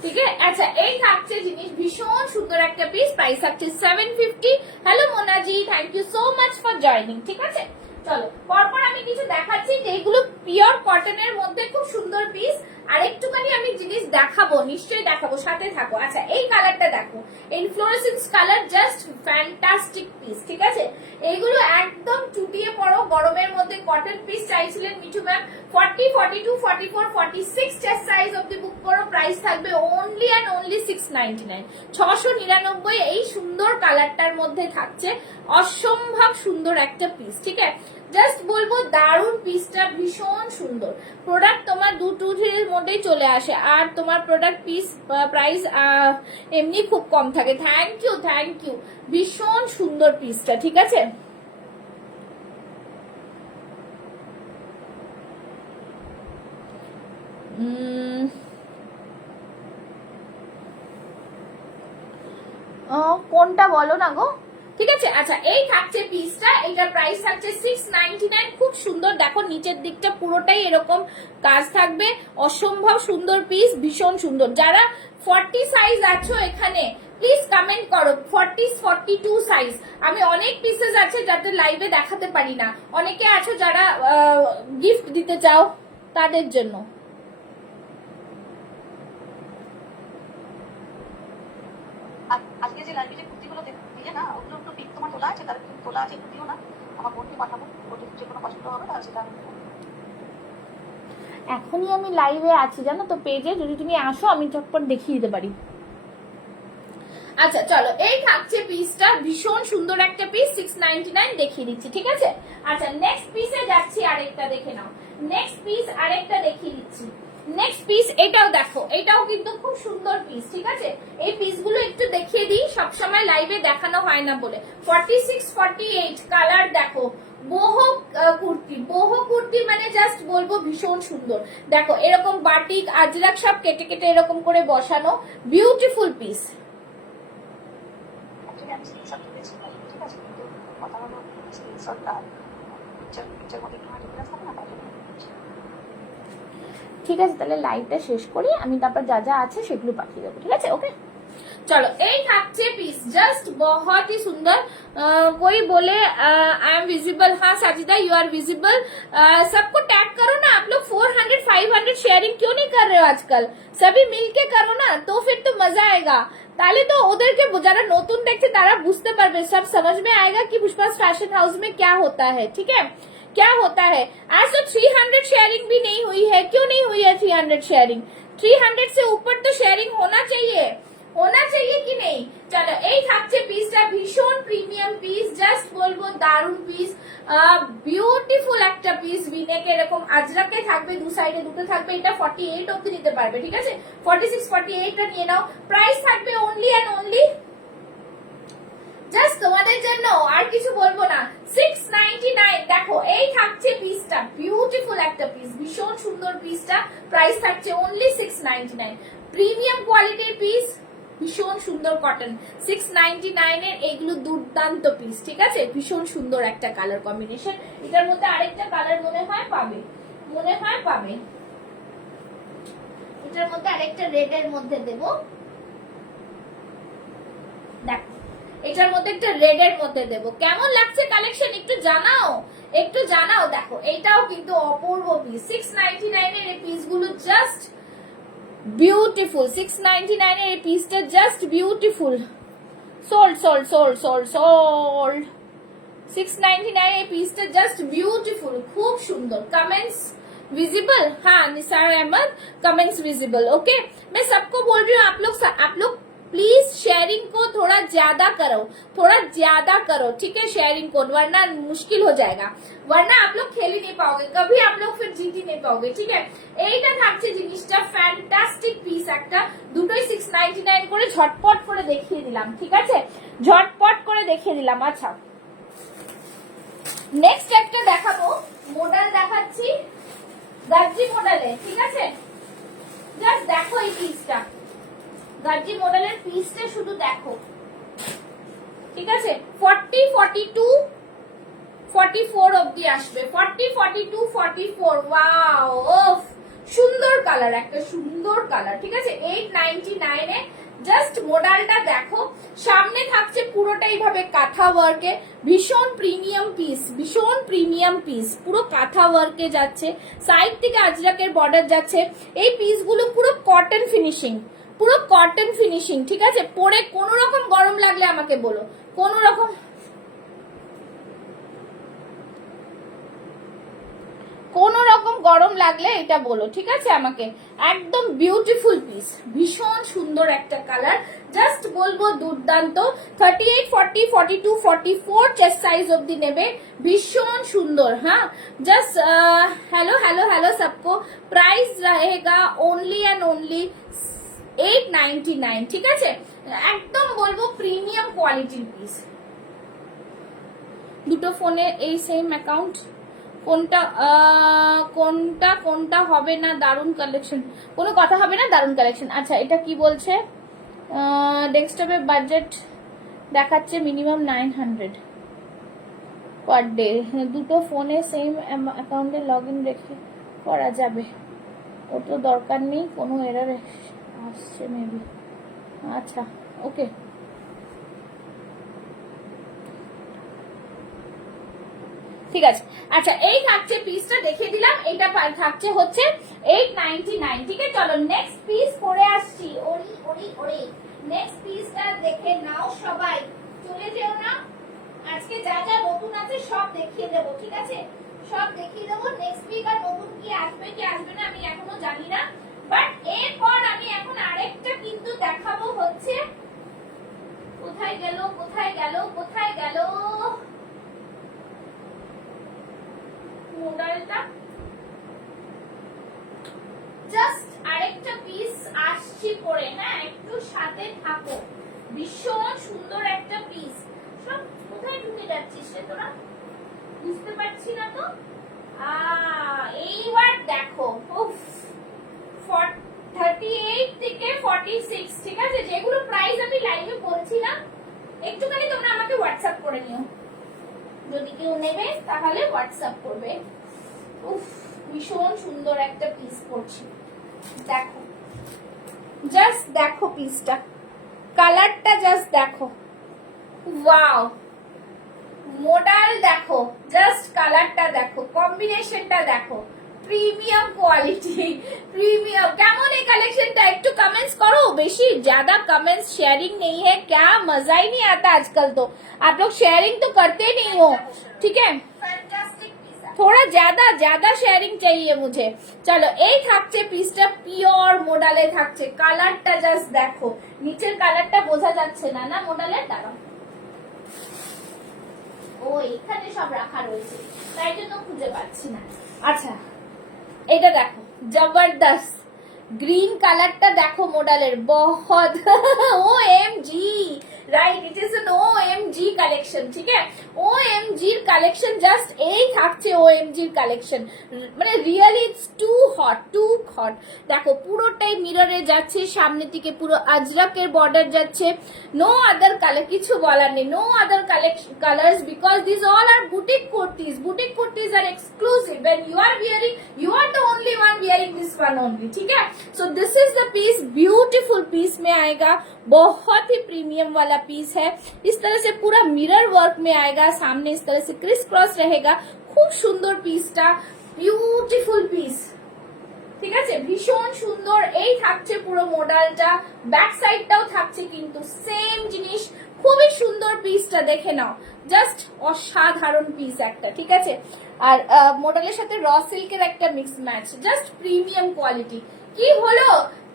ঠিক আছে? আচ্ছা, এই থাকছে জিনিস, ভীষণ সুন্দর একটা পিস, প্রাইস থাকছে 750। Hello Monaji, thank you so much for joining, ঠিক আছে? চলো, পরপর আমি কিছু দেখাচ্ছি যেগুলো পিওর কটনের মধ্যে খুব সুন্দর পিস। আর একটুখানি আমি জিনিস দেখাবো, নিশ্চয়ই দেখাবো, সাথে থাকো। আচ্ছা, এই কালারটা দেখো, inflorescence colour, just fantastic piece, ঠিক আছে? এইগুলো একদম চুটিয়ে পড়ো, গরমের মধ্যে কটন পিস চাইছিলেন মিঠু ম্যাম। 40, 42, 44, 46 চেস্ট সাইজ অব্দি বুক করো, প্রাইস থাকবে অনলি অ্যান্ড অনলি 699, 699। এই সুন্দর কালারটার মধ্যে থাকছে অসম্ভব সুন্দর একটা পিস, ঠিক আছে? জাস্ট বলবো দারুন পিসটা, ভীষণ সুন্দর প্রোডাক্ট, তোমার 2-3 মধ্যেই চলে আসে, আর তোমার প্রোডাক্ট পিস প্রাইস এমনি খুব কম থাকে। থ্যাংক ইউ, থ্যাংক ইউ, ভীষণ সুন্দর পিসটা, ঠিক আছে? কোনটা বলো না গো, ঠিক আছে? আচ্ছা, এই থাকছে পিসটা, এটার প্রাইস থাকছে 699। খুব সুন্দর, দেখো নিচের দিকটা পুরোটাই এরকম কাজ থাকবে, অসম্ভব সুন্দর পিস, ভীষণ সুন্দর। যারা 40 সাইজ আছো এখানে প্লিজ কমেন্ট করো, 40, 42 সাইজ। আমি অনেক পিসেস আছে যাতে লাইভে দেখাতে পারি না, অনেকে আছো যারা গিফট দিতে চাও, তাদের জন্য। আজকে যে লাইভে যে কুর্তিগুলো দিয়ে না, ওগুলো একটু পিক তোমার তোলা আছে, তার তোলা আছে, একটু দিও না, আমার বোনকে পাঠাবো, যে কোনো পছন্দ হবে তার সেটা। এখনই আমি লাইভে আছি জানো তো পেজে, যদি তুমি আসো আমি চটপট দেখিয়ে দিতে পারি। আচ্ছা চলো, এই থাকছে পিসটা, ভীষণ সুন্দর একটা পিস, 699 দেখিয়ে দিচ্ছি, ঠিক আছে? আচ্ছা, নেক্সট পিসে যাচ্ছি, আরেকটা দেখে নাও। নেক্সট পিস আরেকটা দেখিয়ে দিচ্ছি। নেক্সট পিস এটাও দেখো, এটাও কিন্তু খুব সুন্দর পিস, ঠিক আছে? এই পিসগুলো একটু দেখিয়ে দিই, সবসময় লাইভে দেখানো হয় না বলে। 46, 48 কালার দেখো, বহু কুর্তি, বহু কুর্তি, মানে জাস্ট বলবো ভীষণ সুন্দর। দেখো এরকম বাটিক আজরাক সব কেটে কেটে এরকম করে বসানো, বিউটিফুল পিস। আমি স্ক্রিনশট তুলেছি, ঠিক আছে? কিন্তু কথা হলো স্ক্রিনশটটা পিকচার মধ্যে একটু ডিফারেন্স থাকে না, তার জন্য। ঠিক আছে, তাহলে লাইভটা শেষ করি, আমি তারপর যা যা আছে সেগুলো পাঠিয়ে দেবো, ঠিক আছে? ওকে, चलो এই থাকছে পিস, জাস্ট बहुत ही सुंदर। कोई बोले आई एम विजिबल, हाँ साजिदा यू आर विजिबल। सबको टैग करो ना आप लोग, 400 500 शेयरिंग क्यों नहीं कर रहे हो आजकल? सभी मिलके करो ना, तो फिर तो मजा आएगा। তাহলে তো ওদেরকে যারা নতুন দেখছে তারা বুঝতে পারবে, सब समझ में आएगा कि पुष्पा फैशन हाउस में क्या होता है, ठीक है? क्या होता है? आज तो 300 शेयरिंग भी नहीं हुई है, क्यों नहीं हुई है 300 शेयरिंग? 300 से ऊपर तो शेयरिंग होना चाहिए, होना चाहिए कि नहीं? चलो এই থাকছে পিসটা, ভীষণ প্রিমিয়াম পিস, জাস্ট বলবো দারুন পিস, বিউটিফুল একটা পিস। ভিনেকে এরকম আজরাকে থাকবে, দু সাইডে দুটো থাকবে, এটা 48 অবধি নিতে পারবে, ঠিক আছে? 46, 48 টা নিয়ে নাও, প্রাইস থাকবে অনলি এন্ড অনলি, জাস্ট তোমাদের জন্য, আর কিছু বলবো না, 699। দেখো এই থাকছে পিসটা, বিউটিফুল একটা পিস, ভীষণ সুন্দর পিসটা, প্রাইস থাকছে অনলি 699। প্রিমিয়াম কোয়ালিটির পিস, ভীষণ সুন্দর কটন, 699 এর এগুলো দুর্দান্ত পিস, ঠিক আছে? ভীষণ সুন্দর একটা কালার কম্বিনেশন। এটার মধ্যে আরেকটা কালার মনে হয় পাবে, মনে হয় পাবে, এটার মধ্যে আরেকটা রেড এর মধ্যে দেবো, দেখো এটার মধ্যে একটা রেড এর মধ্যে দেবো। কেমন লাগছে কালেকশন একটু জানাও, একটু জানাও। দেখো এটাও কিন্তু অপূর্ব পিস, 699 এর এই পিসগুলো জাস্ট বিউটিফুল, 699 এর এই পিসটা just beautiful. Sold sold sold sold sold, 699 এই পিসটা জাস্ট বিউটিফুল, খুব সুন্দর। कमेंट्स विजिबल, हाँ Nisar Ahmad, comments visible, okay? मैं सबको बोल रही हूँ, आप लोग प्लीज शेयरिंग को थोड़ा ज्यादा करो, ठीक है। शेयरिंग को, वरना मुश्किल हो जाएगा, वरना आप लोग खेल ही नहीं पाओगे, कभी आप लोग फिर जीत ही नहीं पाओगे, ठीक है। এইটা থাকছে জিনিসটা, ফ্যান্টাস্টিক পিস একটা, দুটোই 699 করে ঝটপট করে দেখিয়ে দিলাম, ঠিক আছে, ঝটপট করে দেখিয়ে দিলাম। আচ্ছা নেক্সট একটা দেখাবো, মডেল দেখাচ্ছি গার্জি মডেলে, ঠিক আছে। জাস্ট দেখো এই পিসটা, গার্জি মডেলের পিসটা শুধু দেখো, ঠিক আছে। 40, 42, 44 অবধি আসবে, 40, 42, 44। ওয়াও, ওফ, সুন্দর কালার, একটা সুন্দর কালার, ঠিক আছে। 899 এ জাস্ট মডেলটা দেখো। সামনে থাকছে পুরোটা এইভাবে কাঁথা ওয়ার্কে, ভীষণ প্রিমিয়াম পিস, ভীষণ প্রিমিয়াম পিস, পুরো কাঁথা ওয়ার্কে যাচ্ছে, সাইড থেকে আজরাকের বর্ডার যাচ্ছে। এই পিসগুলো পুরো কটন ফিনিশিং, পুরো কটন ফিনিশিং, ঠিক আছে। পরে কোনো রকম গরম লাগলে আমাকে বলো, কোনো রকম গরম লাগলে এটা বলো, ঠিক আছে আমাকে। একদম বিউটিফুল পিস, ভীষণ সুন্দর একটা কালার, জাস্ট বলবো দুর্দান্ত। 38, 40, 42, 44 চেস্ট সাইজ অবধি নেবে, ভীষণ সুন্দর। হ্যাঁ জাস্ট हेलो हेलो हेलो सबको, प्राइस रहेगा ओनली एंड ओनली 899, ঠিক আছে। একদম বলবো প্রিমিয়াম কোয়ালিটির পিস। দুটো ফোনে এই সেম অ্যাকাউন্ট, কোনটা কোনটা কোনটা হবে না দারুন কালেকশন, কোনো কথা হবে না, দারুন কালেকশন। আচ্ছা এটা কি বলছে, ডেস্কটপে বাজেট দেখাচ্ছে মিনিমাম 900 পার ডে, দুটো ফোনে সেম অ্যাকাউন্টে লগ ইন রেখে করা যাবে, ও তো দরকার নেই, কোনো এরর আসছে মেবি। আচ্ছা ওকে, ঠিক আছে। আচ্ছা এই থাকছে পিসটা দেখিয়ে দিলাম, এটা থাকছে হচ্ছে 899, ঠিক আছে। চলো নেক্সট পিস পরে আসছি। ওরি ওরি ওরি, নেক্সট পিসটা দেখে নাও সবাই, চলে যেও না, আজকে যা যা নতুন আছে সব দেখিয়ে দেবো, ঠিক আছে, সব দেখিয়ে দেবো। নেক্সট উইক আর নতুন কি আসবে কি আসবে না আমি এখনো জানি না, বাট এরপর আমি এখন আরেকটা কিন্তু দেখাবো হচ্ছে, কোথায় গেল কোথায় গেল কোথায় গেল মডেলটা, জাস্ট আরেকটা পিস আসছি পরে, হ্যাঁ একটু সাথে থাকো, ভীষণ সুন্দর একটা পিস। সব কোথায় ঢুকে যাচ্ছিস রে তোরা, বুঝতে পারছি না তো। এইবার দেখো, উফ, 38 থেকে 46, ঠিক আছে। যেগুলো প্রাইস আমি লাইভে বলছিলাম, একটুখানি তোমরা আমাকে হোয়াটসঅ্যাপ করে নিও, যদি কেউ নেবে তাহলে হোয়াটসঅ্যাপ করবে। উফ, ভীষণ সুন্দর একটা পিস পড়ছি, দেখো, জাস্ট দেখো পিসটা, কালারটা জাস্ট দেখো, ওয়াও, মডেল দেখো, জাস্ট কালারটা দেখো, কম্বিনেশনটা দেখো, प्रीमियम क्वालिटी, प्रीमियम। কেমন এই कलेक्शनটা একটু कमेंट्स करो, बेशी ज्यादा कमेंट्स शेयरिंग नहीं है क्या, मजा ही नहीं आता आजकल, तो आप लोग शेयरिंग तो करते नहीं हो, ठीक है। थोड़ा ज्यादा ज्यादा शेयरिंग चाहिए मुझे। चलो এই থাকছে পিসটা, পিওর মডেলে থাকছে, কালারটা জাস্ট দেখো, নিচের কালারটা বোঝা যাচ্ছে না না মডেলের, দাঁড়াও, ও এখানে সব রাখা রয়েছে তাই জন্য খুঁজে পাচ্ছি না। আচ্ছা এটা দেখো, জবরদস্ত গ্রিন কালারটা দেখো মডেলের, बहुत OMG, right, it is an OMG collection, ঠিক আছে। OMG এর কালেকশন, জাস্ট এই থাকছে OMG এর কালেকশন, মানে really it's too hot, too hot. দেখো পুরোটাই মিররে যাচ্ছে, সামনে থেকে পুরো আজরাকের বর্ডার যাচ্ছে, নো আদার কালার, কিছু বলার নেই, no other colours, because this all are boutique kurtis, boutique kurtis are exclusive, and you are wearing, you are the only one wearing this one only, ठीक है। so this is the piece, beautiful piece में आएगा, बहुत ही premium वाला piece है, इस तरह से पूरा मिरर वर्क में आएगा, सामने इस तरह से क्रिस क्रॉस रहेगा, खूब सुंदर पीसটা, বিউটিফুল পিস, ঠিক আছে, ভীষণ সুন্দর। এই থাকছে পুরো মডেলটা, ব্যাক সাইডটাও থাকছে কিন্তু সেম জিনিস, খুবই সুন্দর পিসটা, দেখে নাও, জাস্ট অসাধারণ পিস একটা, ঠিক আছে। আর মডেলের সাথে র সিল্কের একটা mix match, just premium quality. কি হলো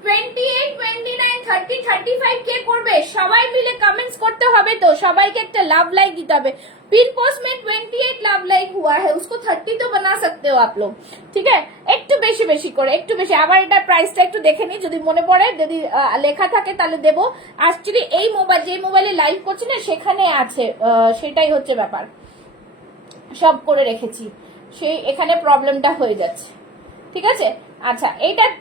28, 29, 30, 35 কে করবে? সবাই মিলে কমেंट्स করতে হবে তো, সবাইকে একটা লাভ लाइक দিতে হবে। पिन पोस्ट में 28 লাভ लाइक हुआ है, उसको 30 तो बना सकते हो आप लोग, ঠিক আছে? একটু বেশি বেশি করে, একটু বেশি। আবার এটা প্রাইসটা একটু দেখে নি, যদি মনে পড়ে, যদি লেখা থাকে তাহলে দেব। অ্যাকচুয়ালি এই মোবাইল, যে মোবাইলে লাইভ করছি না সেখানে আছে, সেটাই হচ্ছে ব্যাপার, সব করে রেখেছি, সেই এখানে প্রবলেমটা হয়ে যাচ্ছে, ঠিক আছে? আচ্ছা, এইটার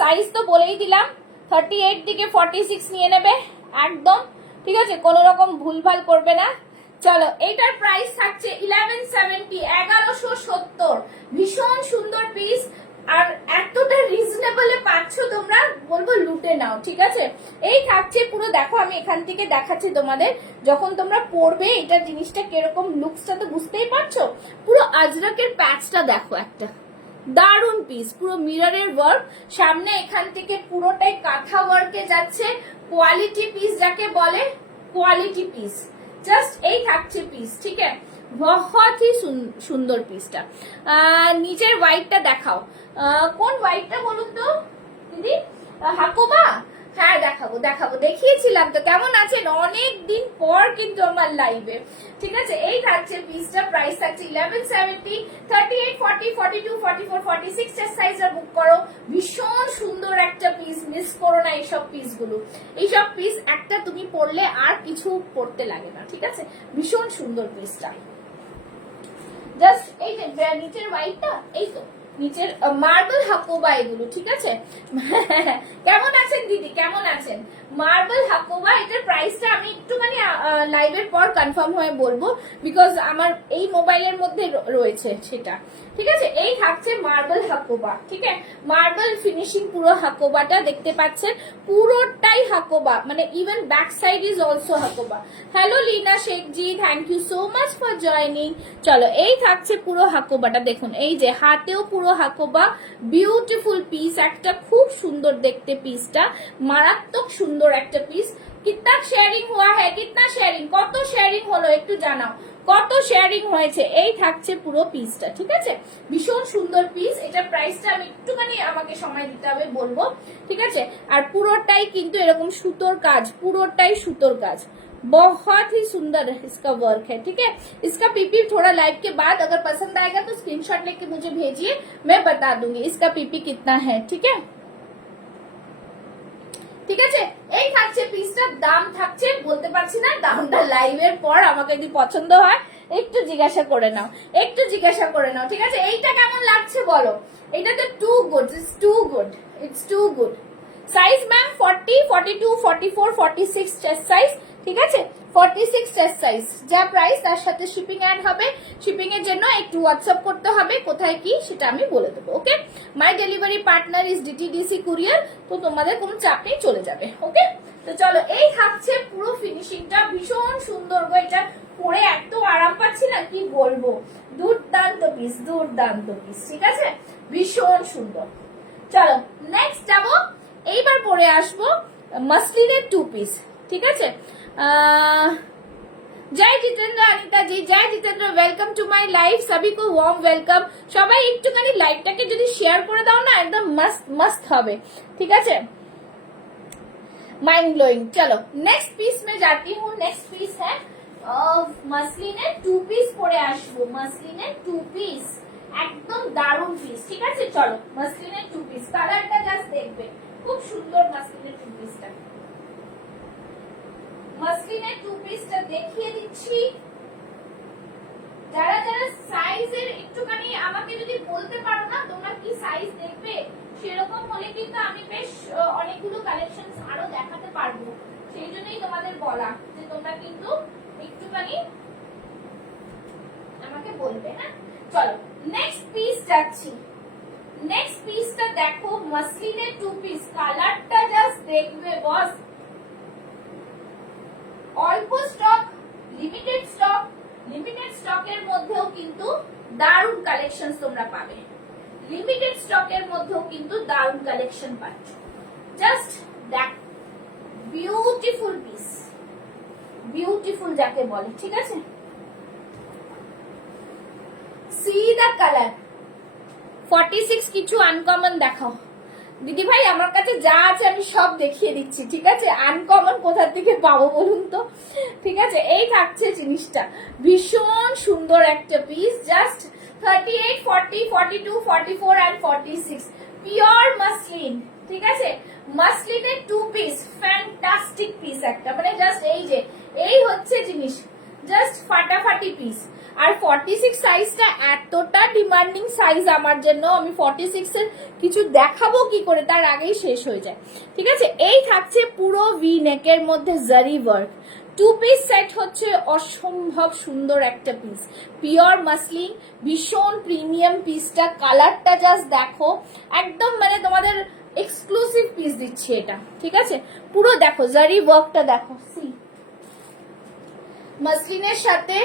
সাইজ তো বলেই দিলাম, 38 থেকে 46 নিয়ে নেবে একদম, ঠিক আছে? কোনো রকম ভুলভাল করবে না। চলো, এইটার প্রাইস থাকছে 1170, 1170। ভীষণ সুন্দর পিস, আর এতটা রিজনেবলে পাচ্ছ তোমরা, বলবো লুটে নাও, ঠিক আছে? এই থাকছে পুরো, দেখো আমি এখান থেকে দেখাচ্ছি তোমাদের, যখন তোমরা পরবে এটা জিনিসটা কিরকম লুকসটা তো বুঝতেই পারছো। পুরো আজরাকের প্যাচটা দেখো, একটা দারুন পিস, পুরো মিররের ওয়ার্ক, সামনে এখান থেকে পুরোটাই কাঁথা ওয়ার্কে যাচ্ছে, কোয়ালিটি পিস যাকে বলে, কোয়ালিটি পিস। জাস্ট এই থাকছে পিস, ঠিক আছে? बहुत ही সুন্দর পিসটা। নিচের হোয়াইটটা দেখাও, কোন হোয়াইটটা বলুন তো দিদি? হাকোবা? হ্যাঁ দেখাবো দেখাবো, দেখিয়েছিলাম তো। কেমন আছেন? অনেক দিন পর কিন্তু আমার লাইভে, ঠিক আছে? এই থাকছে পিসটা, প্রাইস থাকছে 1170, 38, 40, 42, 44, 46 এর সাইজটা বুক করো। ভীষণ সুন্দর একটা পিস, মিস করো না এইসব পিসগুলো। এইসব পিস একটা তুমি পরলে আর কিছু পরতে লাগে না, ঠিক আছে? ভীষণ সুন্দর পিসটা। জাস্ট এই যে নিচের হোয়াইটটা, এই তো নিচের মার্বেল হাকোবা এগুলো, ঠিক আছে? কেমন আছেন দিদি, কেমন আছেন? মার্বেল হাকোবা, এটার প্রাইসটা আমি একটুখানি লাইভের পর কনফার্ম হয়ে বলবো, বিকজ আমার এই মোবাইলের মধ্যে রয়েছে সেটা, ঠিক আছে? এই থাকছে মার্বেল হাকোবা, ঠিক আছে? মার্বেল ফিনিশিং পুরো হাকোবাটা দেখতে পাচ্ছেন, পুরোটাই হাকোবা, মানে even back side is also Hakoba. Hello Leena Sheikh ji, thank you so much for joining. চলো, এই থাকছে পুরো হাকোবাটা, দেখুন এই যে হাতেও পুরো হাকোবা, বিউটিফুল পিস একটা, খুব সুন্দর দেখতে পিসটা, মারাত্মক সুন্দর একটা পিস। কিতনা শেয়ারিং হুয়া হ্যাঁ, কিতনা শেয়ারিং, কত শেয়ারিং হলো একটু জানাও, কত শেয়ারিং হয়েছে? এই থাকছে পুরো পিসটা, ঠিক আছে? ভীষণ সুন্দর পিস। এটা প্রাইসটা আমি একটুখানি, আমাকে সময় দিতে হবে বলবো, ঠিক আছে? আর পুরোটাই কিন্তু এরকম সুতোর কাজ, পুরোটাই সুতোর কাজ, बहुत ही सुंदर इसका वर्क है, ठीक है? इसका पीपी थोड़ा लाइव के बाद अगर पसंद आएगा तो स्क्रीनशॉट लेके मुझे भेजिए, मैं बता दूंगी इसका पीपी कितना है, ठीक है? ঠিক আছে? এই থাকছে পিসটার দাম থাকছে, বলতে পারছি না দামটা, লাইভের পর আমাকে যদি পছন্দ হয় একটু জিজ্ঞাসা করে নাও, একটু জিজ্ঞাসা করে নাও, ঠিক আছে? এইটা কেমন লাগছে বলো? এটা তো too good, it's too good, it's too good. Size ma'am 40, 42, 44, 46 chest size, ঠিক আছে? 46 চেস্ট সাইজ, যা প্রাইস তার সাথে শিপিং অ্যাড হবে। শিপিং এর জন্য একটু হোয়াটসঅ্যাপ করতে হবে, কোথায় কি সেটা আমি বলে দেবো, okay? My delivery partner is DTDC courier, তো তোমাদের কোনো চাপ নেই, চলে যাবে, ওকে? তো চলো, এই থাকছে পুরো ফিনিশিংটা, ভীষণ সুন্দর গো, এটা পরে এত আরাম পাচ্ছি না কি বলবো, দুর্দান্ত পিস, দুর্দান্ত পিস, ঠিক আছে? ভীষণ সুন্দর। চলো নেক্সট যাবো, এইবার পরে আসবো মাসলিনের টু পিস, ঠিক আছে? জয় Jitendra, Anita ji Jai Jitendra, welcome to my live, सभी को वार्म वेलकम। সবাই একটুখানি লাইভটাকে যদি শেয়ার করে দাও না, একদম মস্ত মস্ত হবে, ঠিক আছে? Mind blowing. चलो नेक्स्ट पीस में जाती हूँ, नेक्स्ट पीस है মাসলিনের টু পিস পরে আসবো, মাসলিনের টু পিস, একদম দারুন পিস, ঠিক আছে? চলো মাসলিনের টু পিস, কালারটা জাস্ট দেখবে, খুব সুন্দর মাসলিনের টু পিসটা। মাসলিনের টু পিসটা দেখিয়ে দিচ্ছি, যারা যারা সাইজের একটুখানি আমাকে যদি বলতে পারো না তোমরা কি সাইজ দেখবে, সেরকম হলে কিন্তু আমি বেশ অনেকগুলো কালেকশন আরো দেখাতে পারবো, সেই জন্যই তোমাদের বলা যে তোমরা কিন্তু একটুখানি আমাকে বলবে, হ্যাঁ? চলো নেক্সট পিস যাচ্ছি, নেক্সট পিসটা দেখো, মাসলিনের টু পিস, কালারটা জাস্ট দেখবে বস, অল্প স্টক, লিমিটেড স্টক, লিমিটেড স্টকের মধ্যেও কিন্তু দারুণ কালেকশন তোমরা পাবে, লিমিটেড স্টকের মধ্যেও কিন্তু দারুণ কালেকশন পাচ্ছ, জাস্ট দেখ, বিউটিফুল পিস, বিউটিফুল যাকে বলে, ঠিক আছে? সি দা কালার 46 কিছু আনকমন দেখাও, দিদি ভাই আমার কাছে যা আছে আমি সব দেখিয়ে দিচ্ছি, ঠিক আছে? আনকমন কোথার থেকে পাবো বলুন তো? ঠিক আছে, এই থাকছে জিনিসটা, ভীষণ সুন্দর একটা piece, just 38, 40, 42, 44 and 46 pure muslin, ঠিক আছে? মাসলিনের 2 পিস, ফ্যান্টাস্টিক পিস একটা, মানে জাস্ট এই হচ্ছে জিনিস, জাস্ট ফাটাফাটি পিস। আর 46 সাইজটা এতটা ডিমান্ডিং সাইজ আমার জন্য, আমি 46 এর কিছু দেখাবো কি করে, তার আগেই শেষ হয়ে যায়, ঠিক আছে? এই থাকছে পুরো ভি নেকের মধ্যে জারি ওয়ার্ক, 2 পিস সেট হচ্ছে, অসম্ভব সুন্দর একটা পিস, পিওর মাসলিন, ভীষণ প্রিমিয়াম পিসটা, কালারটা জাস্ট দেখো, একদম মানে তোমাদের এক্সক্লুসিভ পিস দিচ্ছি এটা, ঠিক আছে? পুরো দেখো জারি ওয়ার্কটা দেখো, সি মাসলিনের সাথে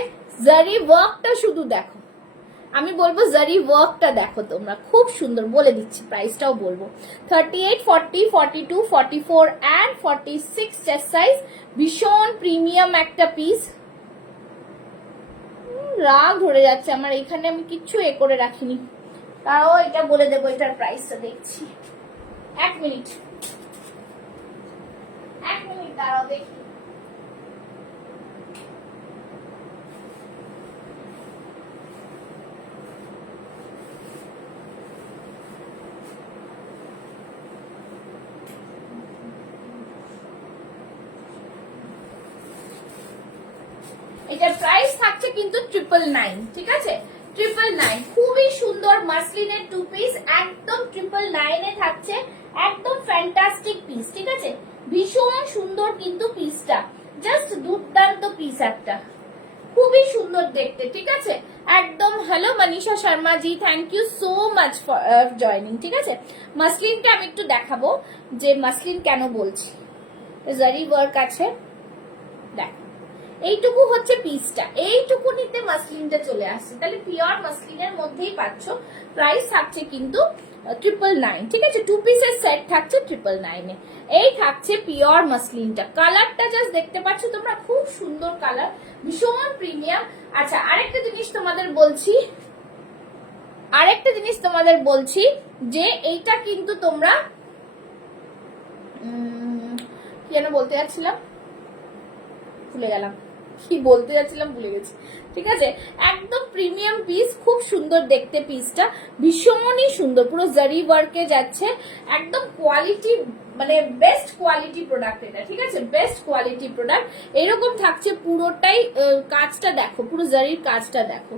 জারি ওয়ার্কটা শুধু দেখো, আমি বলবো জারি ওয়ার্কটা দেখো তোমরা, খুব সুন্দর, বলে দিচ্ছি প্রাইসটাও বলবো, 38, 40, 42, 44 and 46 চেস্ট সাইজ, ভীষণ প্রিমিয়াম একটা পিস। রাগ ধরে যাচ্ছে আমার, এখানে আমি কিচ্ছু করে রাখিনি, তাও এটা বলে দেবো, এটার প্রাইসটা দেখছি, 1 মিনিট দাঁড়াও দেখি। এটার প্রাইস থাকছে কিন্তু 999, ঠিক আছে? 999, খুবই সুন্দর মাসলিনের 2 পিস, একদম 999 এ থাকছে, একদম ফ্যান্টাস্টিক পিস, ঠিক আছে? ভীষণ সুন্দর কিন্তু পিসটা, জাস্ট দুর্দান্ত পিস একটা, খুবই সুন্দর দেখতে, ঠিক আছে? একদম। Hello Manisha Sharma ji, thank you so much for joining, ঠিক আছে? মাসলিনটা আমি একটু দেখাবো যে মাসলিন কেন বলছি, জারি ওয়ার্ক আছে, দেখ এইটুকু হচ্ছে পিসটা, এইটুকু নিতে মাসলিনটা চলে আসছে, তাহলে পিওর মাসলিনের মধ্যেই পাচ্ছ। প্রাইস থাকছে কিন্তু 999, ঠিক আছে? 2 পিসের সেট থাকছে 999 এ। এই থাকছে পিওর মাসলিনটা, কালারটা জাস্ট দেখতে পাচ্ছ তোমরা, খুব সুন্দর কালার, ভীষণ প্রিমিয়াম। আচ্ছা আরেকটা জিনিস তোমাদের বলছি যে এইটা কিন্তু তোমরা কি যেন বলতে যাচ্ছিলাম, ভুলে গেলাম কি বলতে যাচ্ছিলাম, ভুলে গেছি, ঠিক আছে? একদম প্রিমিয়াম পিস, খুব সুন্দর দেখতে পিসটা, ভীষণই সুন্দর, পুরো জারি ওয়ার্কে যাচ্ছে, একদম কোয়ালিটি, মানে বেস্ট কোয়ালিটি প্রোডাক্ট এটা, ঠিক আছে? বেস্ট কোয়ালিটি প্রোডাক্ট, এরকম থাকছে পুরোটাই, কাজটা দেখো, পুরো জারির কাজটা দেখো,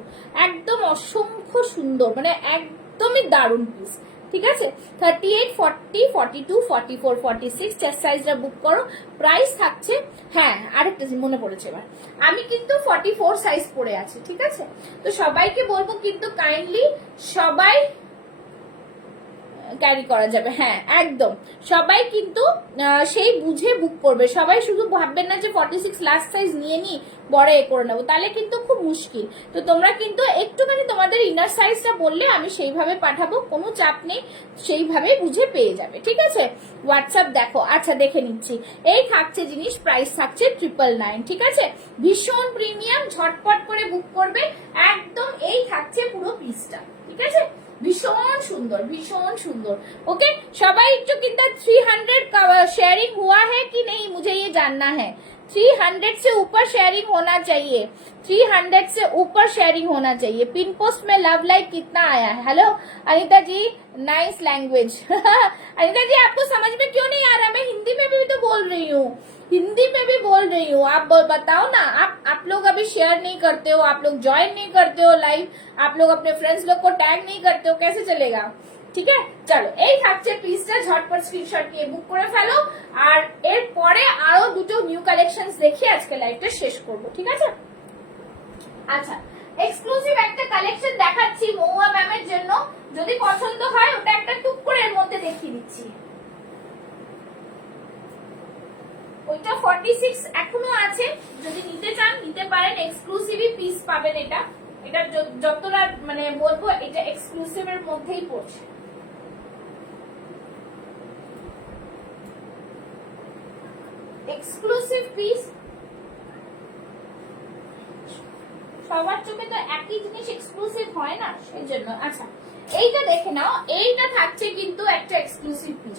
একদম অসংখ্য সুন্দর, মানে একদমই দারুণ পিস, ঠিক আছে? 38, 40, 42, 44, 46 চেস্ট সাইজটা বুক করো। প্রাইস থাকছে, হ্যাঁ আরেকটা মনে পড়েছে এবার, আমি কিন্তু 44 সাইজ পরে আছি, ঠিক আছে? তো সবাইকে বলবো কিন্তু কাইন্ডলি সবাই ক্যারি করা যাবে, হ্যাঁ একদম, সবাই কিন্তু সেই বুঝে বুক করবে, সবাই শুধু ভাববেন না যে 46 লাস্ট সাইজ নিয়ে নি বড় করে নেবো, তাহলে কিন্তু খুব মুশকিল। তো তোমরা কিন্তু একটুখানি তোমাদের ইনার সাইজটা বললে আমি সেইভাবে পাঠাবো, কোনো চাপ নেই, সেইভাবে বুঝে পেয়ে যাবে, ঠিক আছে? হোয়াটসঅ্যাপ দেখো, আচ্ছা দেখে নিচ্ছি, এই থাকছে জিনিস, প্রাইস থাকছে 999, ঠিক আছে? ভীষণ প্রিমিয়াম, ঝটপট করে বুক করবে, একদম এই থাকছে পুরো পিসটা, ঠিক আছে? भीषण सुंदर ओके। सबाई जो कितना 300 शेयरिंग हुआ है कि नहीं मुझे ये जानना है। 300 से ऊपर शेयरिंग होना चाहिए, 300 से ऊपर शेयरिंग होना चाहिए। पिन पोस्ट में लव लाइक कितना आया है? हेलो अनिता जी, नाइस लैंग्वेज। अनिता जी आपको समझ में क्यों नहीं आ रहा? मैं हिंदी में भी तो बोल रही हूँ, हिंदी में भी बोल रही हूँ, आप बताओ ना। आप लोग अभी शेयर नहीं करते हो, आप लोग ज्वाइन नहीं करते हो लाइव, आप लोग अपने फ्रेंड्स लोग को टैग नहीं करते हो, कैसे चलेगा? ঠিক আছে চলো এই থাকছে পিসটা, ঝটপট স্ক্রিনশট নিয়ে বুক করে ফেলো। আর এর পরে আরো দুটো নিউ কালেকশনস দেখিয়ে আজকে লাইভটা শেষ করব, ঠিক আছে? আচ্ছা এক্সক্লুসিভ একটা কালেকশন দেখাচ্ছি মহুয়া ম্যামের জন্য, যদি পছন্দ হয় ওটা একটা টুক করে এর মধ্যে দেখিয়ে দিচ্ছি। ওইটা 46 এখনো আছে, যদি নিতে চান নিতে পারেন, এক্সক্লুসিভই পিস পাবেন। এটা যতটা মানে বলবো এটা এক্সক্লুসিভ এর মধ্যেই পড়ছে। এক্সক্লুসিভ পিস, সবার চোখে তো একই জিনিস এক্সক্লুসিভ হয় না, সেই জন্য। আচ্ছা এইটা দেখে নাও, এইটা থাকছে কিন্তু একটা এক্সক্লুসিভ পিস।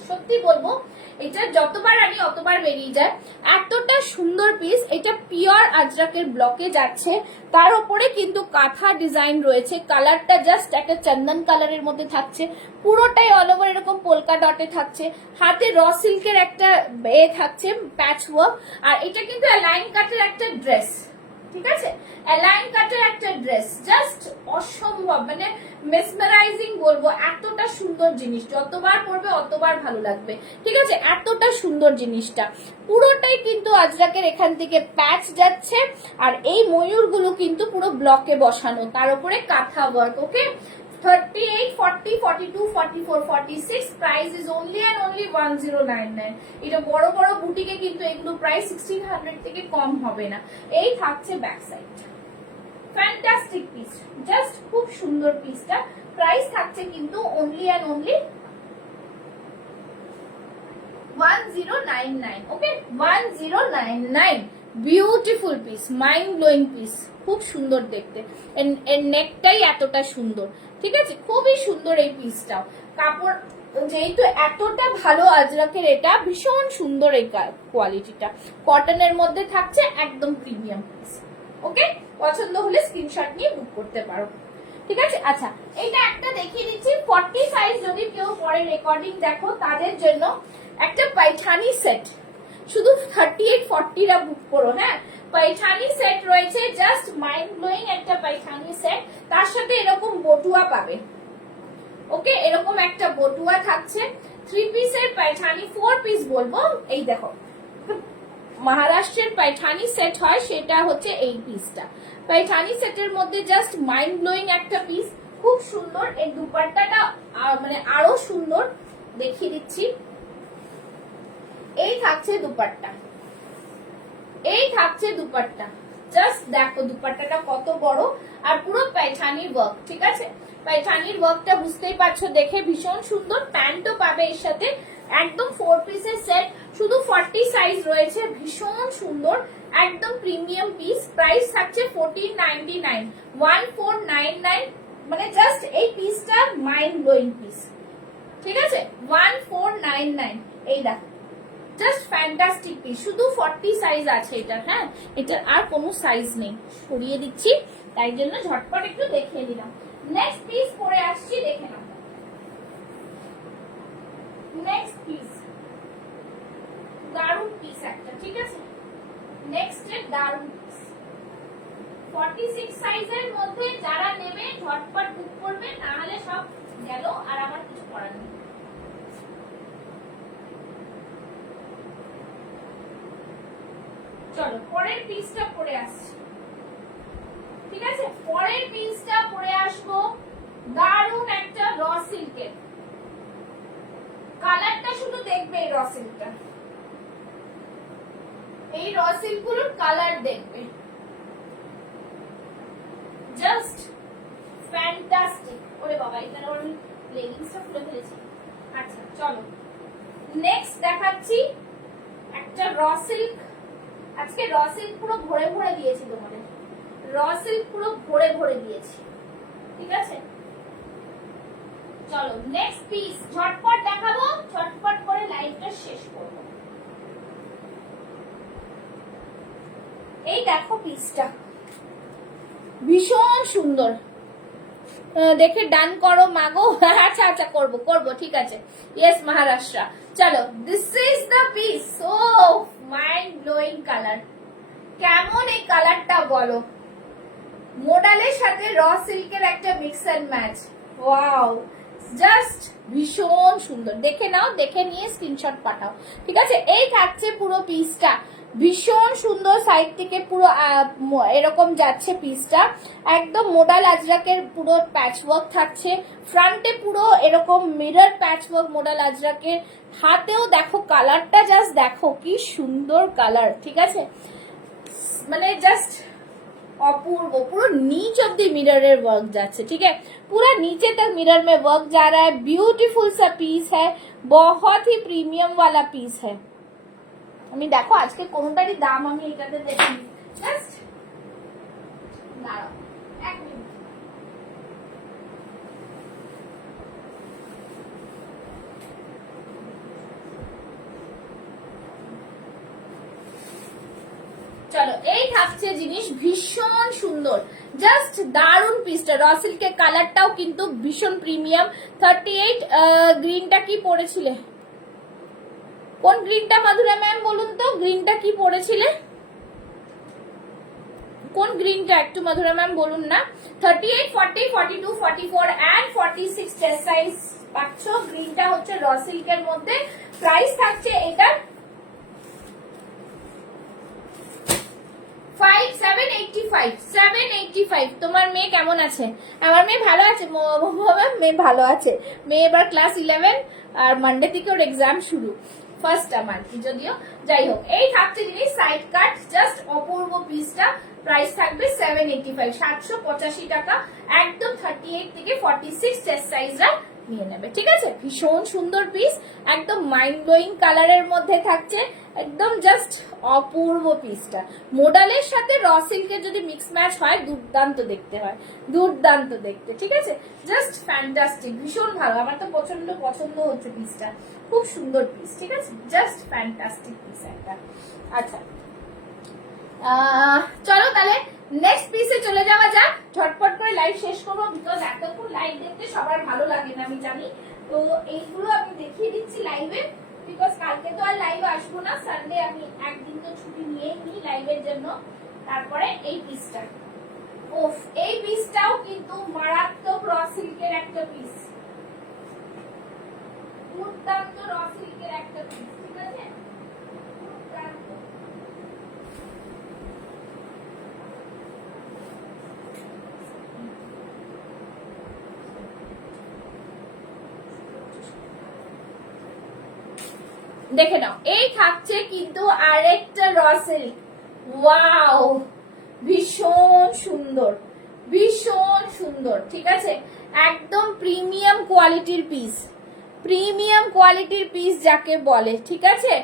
এটা যতবার আনি অতবার বেরিয়ে যায়, এতটা সুন্দর পিস। এটা পিওর আজরাকের ব্লকে যাচ্ছে, তার উপরে কিন্তু কাঁথা ডিজাইন রয়েছে, কালারটা জাস্ট একটা চন্দন কালারের মধ্যে থাকছে, পুরোটাই অল ওভার এরকম পোলকা ডটে থাকছে, হাতে র সিল্কের একটা থাকছে প্যাচ ওয়ার্ক। আর এটা কিন্তু অ্যালাইন কাটের একটা ড্রেস, ঠিক আছে, অ্যালাইন কাটের একটা ড্রেস, জাস্ট অসম্ভব, মানে মেসমারাইজিং বলবো, এতটা সুন্দর জিনিস, যতবার পরবে অতবার ভালো লাগবে, ঠিক আছে, এতটা সুন্দর জিনিসটা। পুরোটাই কিন্তু আজরাকের এখান থেকে প্যাচ যাচ্ছে, আর এই ময়ূরগুলো কিন্তু পুরো ব্লকে বসানো, তার উপরে kantha work. Okay, 38, 40, 42, 44, 46, price is only and only 1099। এটা বড় বড় বুটিকে কিন্তু এগুলো প্রাইস 1600 থেকে কম হবে না। এই থাকছে back side, fantastic piece, just খুব সুন্দর পিসটা। প্রাইস থাকছে কিন্তু only and only 1099। Okay, 1099। Beautiful piece, mind blowing piece, খুব সুন্দর দেখতে, এর নেকটাই এতটা সুন্দর, ঠিক আছে, খুবই সুন্দর এই পিসটাও। কাপড় যেহেতু এতটা ভালো আজরাকের, এটা ভীষণ সুন্দর এই কোয়ালিটিটা, কটনের মধ্যে থাকছে, একদম প্রিমিয়াম পিস। ওকে, পছন্দ হলে স্ক্রিনশট নিয়ে বুক করতে পারো, ঠিক আছে। আচ্ছা, এটা একটা দেখিয়ে দিচ্ছি, 40 সাইজ যদি কেউ পরে রেকর্ডিং দেখো তাদের জন্য একটা পাইঠানি সেট, শুধু 38, 40রা বুক করো। হ্যাঁ, পাইঠানি সেট রয়েছে, জাস্ট মাইন্ড ব্লোয়িং একটা পাইঠানি সেট, তার সাথে এরকম বটুয়া পাবে। ওকে, এরকম একটা বটুয়া থাকছে, 3 পিসের পাইঠানি, 4 পিস বলবো। এই দেখো, মহারাষ্ট্রের পাইঠানি সেট হয়, সেটা হচ্ছে এই পিসটা। পাইঠানি সেটের মধ্যে জাস্ট মাইন্ড ব্লোয়িং একটা পিস, খুব সুন্দর। এর দুপাট্টাটা মানে আরো সুন্দর, দেখিয়ে দিচ্ছি। এই থাকছে দুপাট্টা, এই থাকছে দুপাট্টা, জাস্ট দেখো দুপাট্টাটা কত বড়, আর পুরো পাইঠানির ওয়ার্ক, ঠিক আছে, পাইঠানির ওয়ার্কটা বুঝতেই পারছো দেখে, ভীষণ সুন্দর। প্যান্টও পাবে এর সাথে, একদম 4 পিসের সেট, শুধু 40 সাইজ রয়েছে, ভীষণ সুন্দর, একদম প্রিমিয়াম পিস। প্রাইস থাকছে 1499, 1499, মানে জাস্ট এই পিসটা মাইন্ড ব্লোয়িং পিস, ঠিক আছে, 1499। এই দেখো, জাস্ট ফ্যান্টাস্টিক পিস, শুধু 40 সাইজ আছে এটা। হ্যাঁ, এটার আর কোনো সাইজ নেই, সরিয়ে দিচ্ছি, তাই জন্য ঝটপট একটু দেখিয়ে দিলাম। নেক্সট পিস পরে আসছি, দেখে নাও। নেক্সট পিস, দারুণ পিস একটা, ঠিক আছে, নেক্সট এর দারুণ পিস, 46 সাইজের মধ্যে যারা নেবে ঝটপট বুক করবে, না হলে সব গেল, আর আমার কিছু করার নেই। চলো পরের পিসটা পরে আসছি, ঠিক আছে, পরের পিসটা পরে আসবো, দারুণ একটা র সিল্কের, কালারটা শুধু দেখবে, এই র সিল্কটা, এই র সিল্কগুলোর কালার দেখবে, জাস্ট ফ্যান্টাস্টিক। ওরে বাবা, এখানে আমি লেগিংসটা খুলে ফেলেছি। আচ্ছা চলো, নেক্সট দেখাচ্ছি একটা র সিল্ক। আজকে র সিল্ক পুরো ভরে ভরে দিয়েছি তোমাদের, র সিল্ক পুরো ভরে ভরে দিয়েছি, ঠিক আছে। চলো নেক্সট পিস ঝটপট দেখাবো, ঝটপট করে লাইভটা শেষ করব। এই দেখো পিসটা, ভীষণ সুন্দর, দেখে ডান করো মাগো। আচ্ছা আচ্ছা, করবো করবো, ঠিক আছে, ইয়েস মহারাষ্ট্র। চলো, this is the piece, oh mind blowing colour, কেমন এই কালারটা বলো, মোডালের সাথে র সিল্কের একটা mix and match, wow, just ভীষণ সুন্দর। দেখে নাও, দেখে নিয়ে স্ক্রিনশট পাঠাও, ঠিক আছে। এই থাকছে পুরো পিসটা, ভীষণ সুন্দর, সাইড থেকে পুরো এরকম যাচ্ছে পিসটা, একদম মোডাল আজরাকের পুরো প্যাচ ওয়ার্ক থাকছে, ফ্রন্টে পুরো এরকম মিরর প্যাচ ওয়ার্ক মোডাল আজরাকের, হাতেও দেখো কালারটা, জাস্ট দেখো কি সুন্দর কালার, ঠিক আছে, মানে জাস্ট अपूर्व, पूरा नीच ऑफ द मिरर वर्क जाচ্ছে, ठीक है, पूरा नीचे तक मिरर में वर्क जा रहा है, ब्यूटीफुल सा पीस है, बहुत ही प्रीमियम वाला पीस है। আমি দেখো আজকে কোনটারই দাম আমি এটাতে দেখিনি, জাস্ট দাঁড়াও এক মিনিট, এই থাকছে জিনিস ভীষণ সুন্দর, জাস্ট দারুন পিসটা। র সিল্কের কালারটাও কিন্তু ভীষণ প্রিমিয়াম। 38 গ্রিনটা কি পরেছিলে, কোন গ্রিনটা মাধুরা ম্যাম বলুন তো, গ্রিনটা কি পরেছিলে, কোন গ্রিনটা একটু মাধুরা ম্যাম বলুন না। 38, 40, 42, 44 and 46 চেস্ট সাইজ পাচ্ছ। গ্রিনটা হচ্ছে র সিল্কের মধ্যে। প্রাইস থাকছে এটার 785। তোমার মেয়ে কেমন আছে? আমার মেয়ে ভালো আছে, মেয়ে ভালো আছে। মেয়ে এবার ক্লাস 11 আর মানডে থেকে ওর এক্সাম শুরু, ফার্স্ট আমার কি, যদিও যাই হোক। এই থাকছে জিনিস সাইড কাট, জাস্ট অপূর্ব পিসটা। প্রাইস থাকবে 785, 785 টাকা। একদম 38 থেকে 46 চেস্ট সাইজরা নিয়ে নেবে, ঠিক আছে। ভীষণ সুন্দর পিস, একদম মাইন্ড ব্লোয়িং কালারের মধ্যে থাকছে, একদম জাস্ট অপূর্ব পিসটা। মোডালের সাথে র সিল্কের যদি মিক্স ম্যাচ হয় দুর্দান্ত দেখতে হয়, দুর্দান্ত দেখতে, ঠিক আছে। জাস্ট ফ্যান্টাস্টিক, ভীষণ ভালো, আমার তো প্রচন্ড পছন্দ হচ্ছে পিসটা, খুব সুন্দর পিস, ঠিক আছে। জাস্ট ফ্যান্টাস্টিক পিস একটা। আচ্ছা চলো তাহলে নেক্সট পিসে চলে যাওয়া যাক। ঝটপট করে লাইভ শেষ করবো, বিকজ এতক্ষণ লাইভ দেখতে সবার ভালো লাগে না আমি জানি। তো এইগুলো আমি দেখিয়ে দিচ্ছি লাইভে, বিকজ কালকে তো আর লাইভ আসবো না, সানডে আমি একদিন তো ছুটি নিয়েই নিই লাইভের জন্য। তারপরে এই পিসটা, ওফ, এই পিসটাও কিন্তু মারাত্মক র সিল্কের একটা পিস, দুর্দান্ত র সিল্কের একটা পিস, ঠিক আছে। দুর্দান্ত। দেখে নাও, এই থাকছে কিন্তু আরেকটা র সিল্ক। ওয়াও, ভীষণ সুন্দর, ভীষণ সুন্দর, ঠিক আছে। একদম প্রিমিয়াম কোয়ালিটির পিস, প্রিমিয়াম কোয়ালিটির পিস যাকে বলে, ঠিক আছে।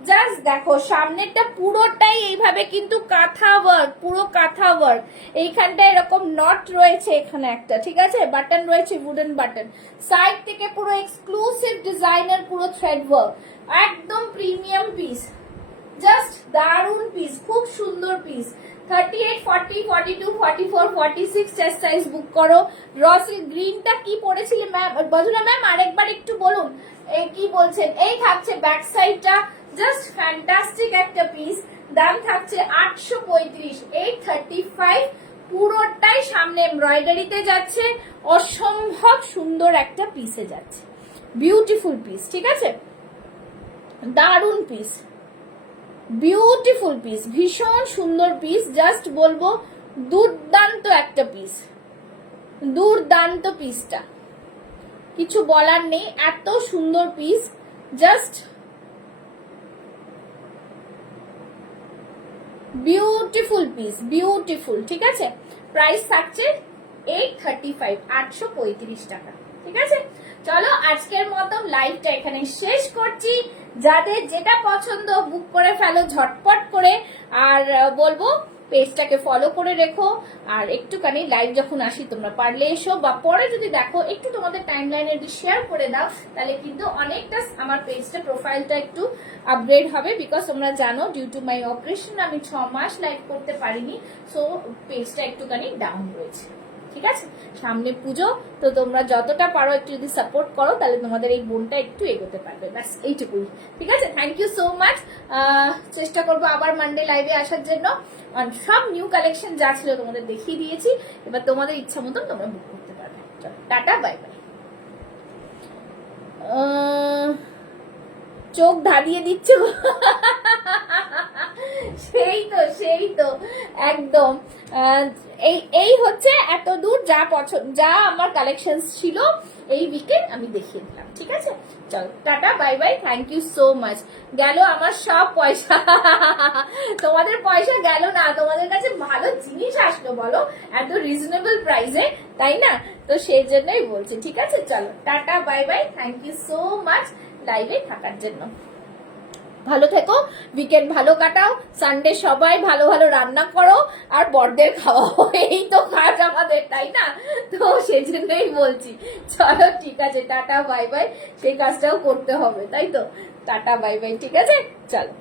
জাস্ট দেখো সামনেরটা পুরোটাই এইভাবে কিন্তু কাঁথা ওয়ার্ক, পুরো কাঁথা ওয়ার্ক। এইখানটা এরকম নট রয়েছে, এখানে একটা, ঠিক আছে, বাটন রয়েছে, উডেন বাটন। সাইড থেকে পুরো এক্সক্লুসিভ ডিজাইনার, পুরো থ্রেড ওয়ার্ক, একদম প্রিমিয়াম পিস, জাস্ট দারুন পিস, খুব সুন্দর পিস। 38, 40, 42, 44, 46 চেস্ট সাইজ বুক করো। রসিল গ্রিনটা কি পড়েছিলে ম্যাম, বজুলা ম্যাম আরেকবার একটু বলুন কি বলছেন। এই থাকছে ব্যাক সাইডটা, জাস্ট ফ্যান্টাস্টিক একটা পিস। দাম থাকছে 835, 835। পুরোটাই সামনে এমব্রয়ডারিতে যাচ্ছে, অসম্ভব সুন্দর একটা পিসে যাচ্ছে, বিউটিফুল পিস, ঠিক আছে, দারুন পিস, বিউটিফুল পিস, ভীষণ সুন্দর পিস। জাস্ট বলবো দুর্দান্ত একটা পিস, দুর্দান্ত পিসটা, কিছু বলার নেই, এত সুন্দর piece, just beautiful piece, beautiful, ঠিক আছে। প্রাইস থাকছে 835, 835 টাকা, ঠিক আছে। চলো আজকের মতো লাইভটা এখানে শেষ করছি। যাদের যেটা পছন্দ বুক করে ফেলো ঝটপট করে, আর বলবো পেজটাকে ফলো করে রেখো। আর একটুখানি লাইভ যখন আসি তোমরা পারলে এসো, বা পরে যদি দেখো একটু তোমাদের টাইম লাইনে যদি শেয়ার করে দাও, তাহলে কিন্তু অনেকটা আমার পেজটা প্রোফাইলটা একটু আপগ্রেড হবে। বিকজ তোমরা জানো ডিউ টু মাই অপারেশন আমি 6 মাস লাইভ করতে পারিনি, সো পেজটা একটুখানি ডাউন রয়েছে, ঠিক আছে। সামনে পুজো, তো তোমরা যতটা পারো একটু যদি সাপোর্ট করো, তাহলে তোমাদের এই বোনটা একটু এগোতে পারবে, ব্যাস এইটুকুই, ঠিক আছে। Thank you so much. চেষ্টা করবো আবার মানডে লাইভে আসার জন্য। আর সব নিউ কালেকশন যা ছিল তোমাদের দেখিয়ে দিয়েছি, এবার তোমাদের ইচ্ছা মতন তোমরা বুক করতে পারবে। চলো টাটা, বাই বাই। চোখ ধাঁধিয়ে দিচ্ছ, সেই তো, সেই তো, একদম। এই হচ্ছে এত দূর যা পছন্দ, যা আমার কালেকশন ছিল এই উইকেন্ড আমি দেখিয়ে দিলাম, ঠিক আছে। চলো tata, bye bye, thank you so much. গেল আমার সব পয়সা, তোমাদের পয়সা গেল না, তোমাদের কাছে ভালো জিনিস আসলো বলো, এত রিজনেবল প্রাইসে, তাই না? তো সেই জন্যই বলছি, ঠিক আছে। চলো tata, bye bye, thank you so much লাইভে থাকার জন্য। ভালো থেকো, উইকেন্ড ভালো কাটাও, সানডে সবাই ভালো ভালো রান্না করো আর বড়দের খাওয়াও, এই তো কাজ আমাদের, তাই না? তো সেই জন্যই বলছি। চলো ঠিক আছে, টাটা বাই বাই, সেই কাজটাও করতে হবে, তাই তো। টাটা বাই বাই, ঠিক আছে, চলো।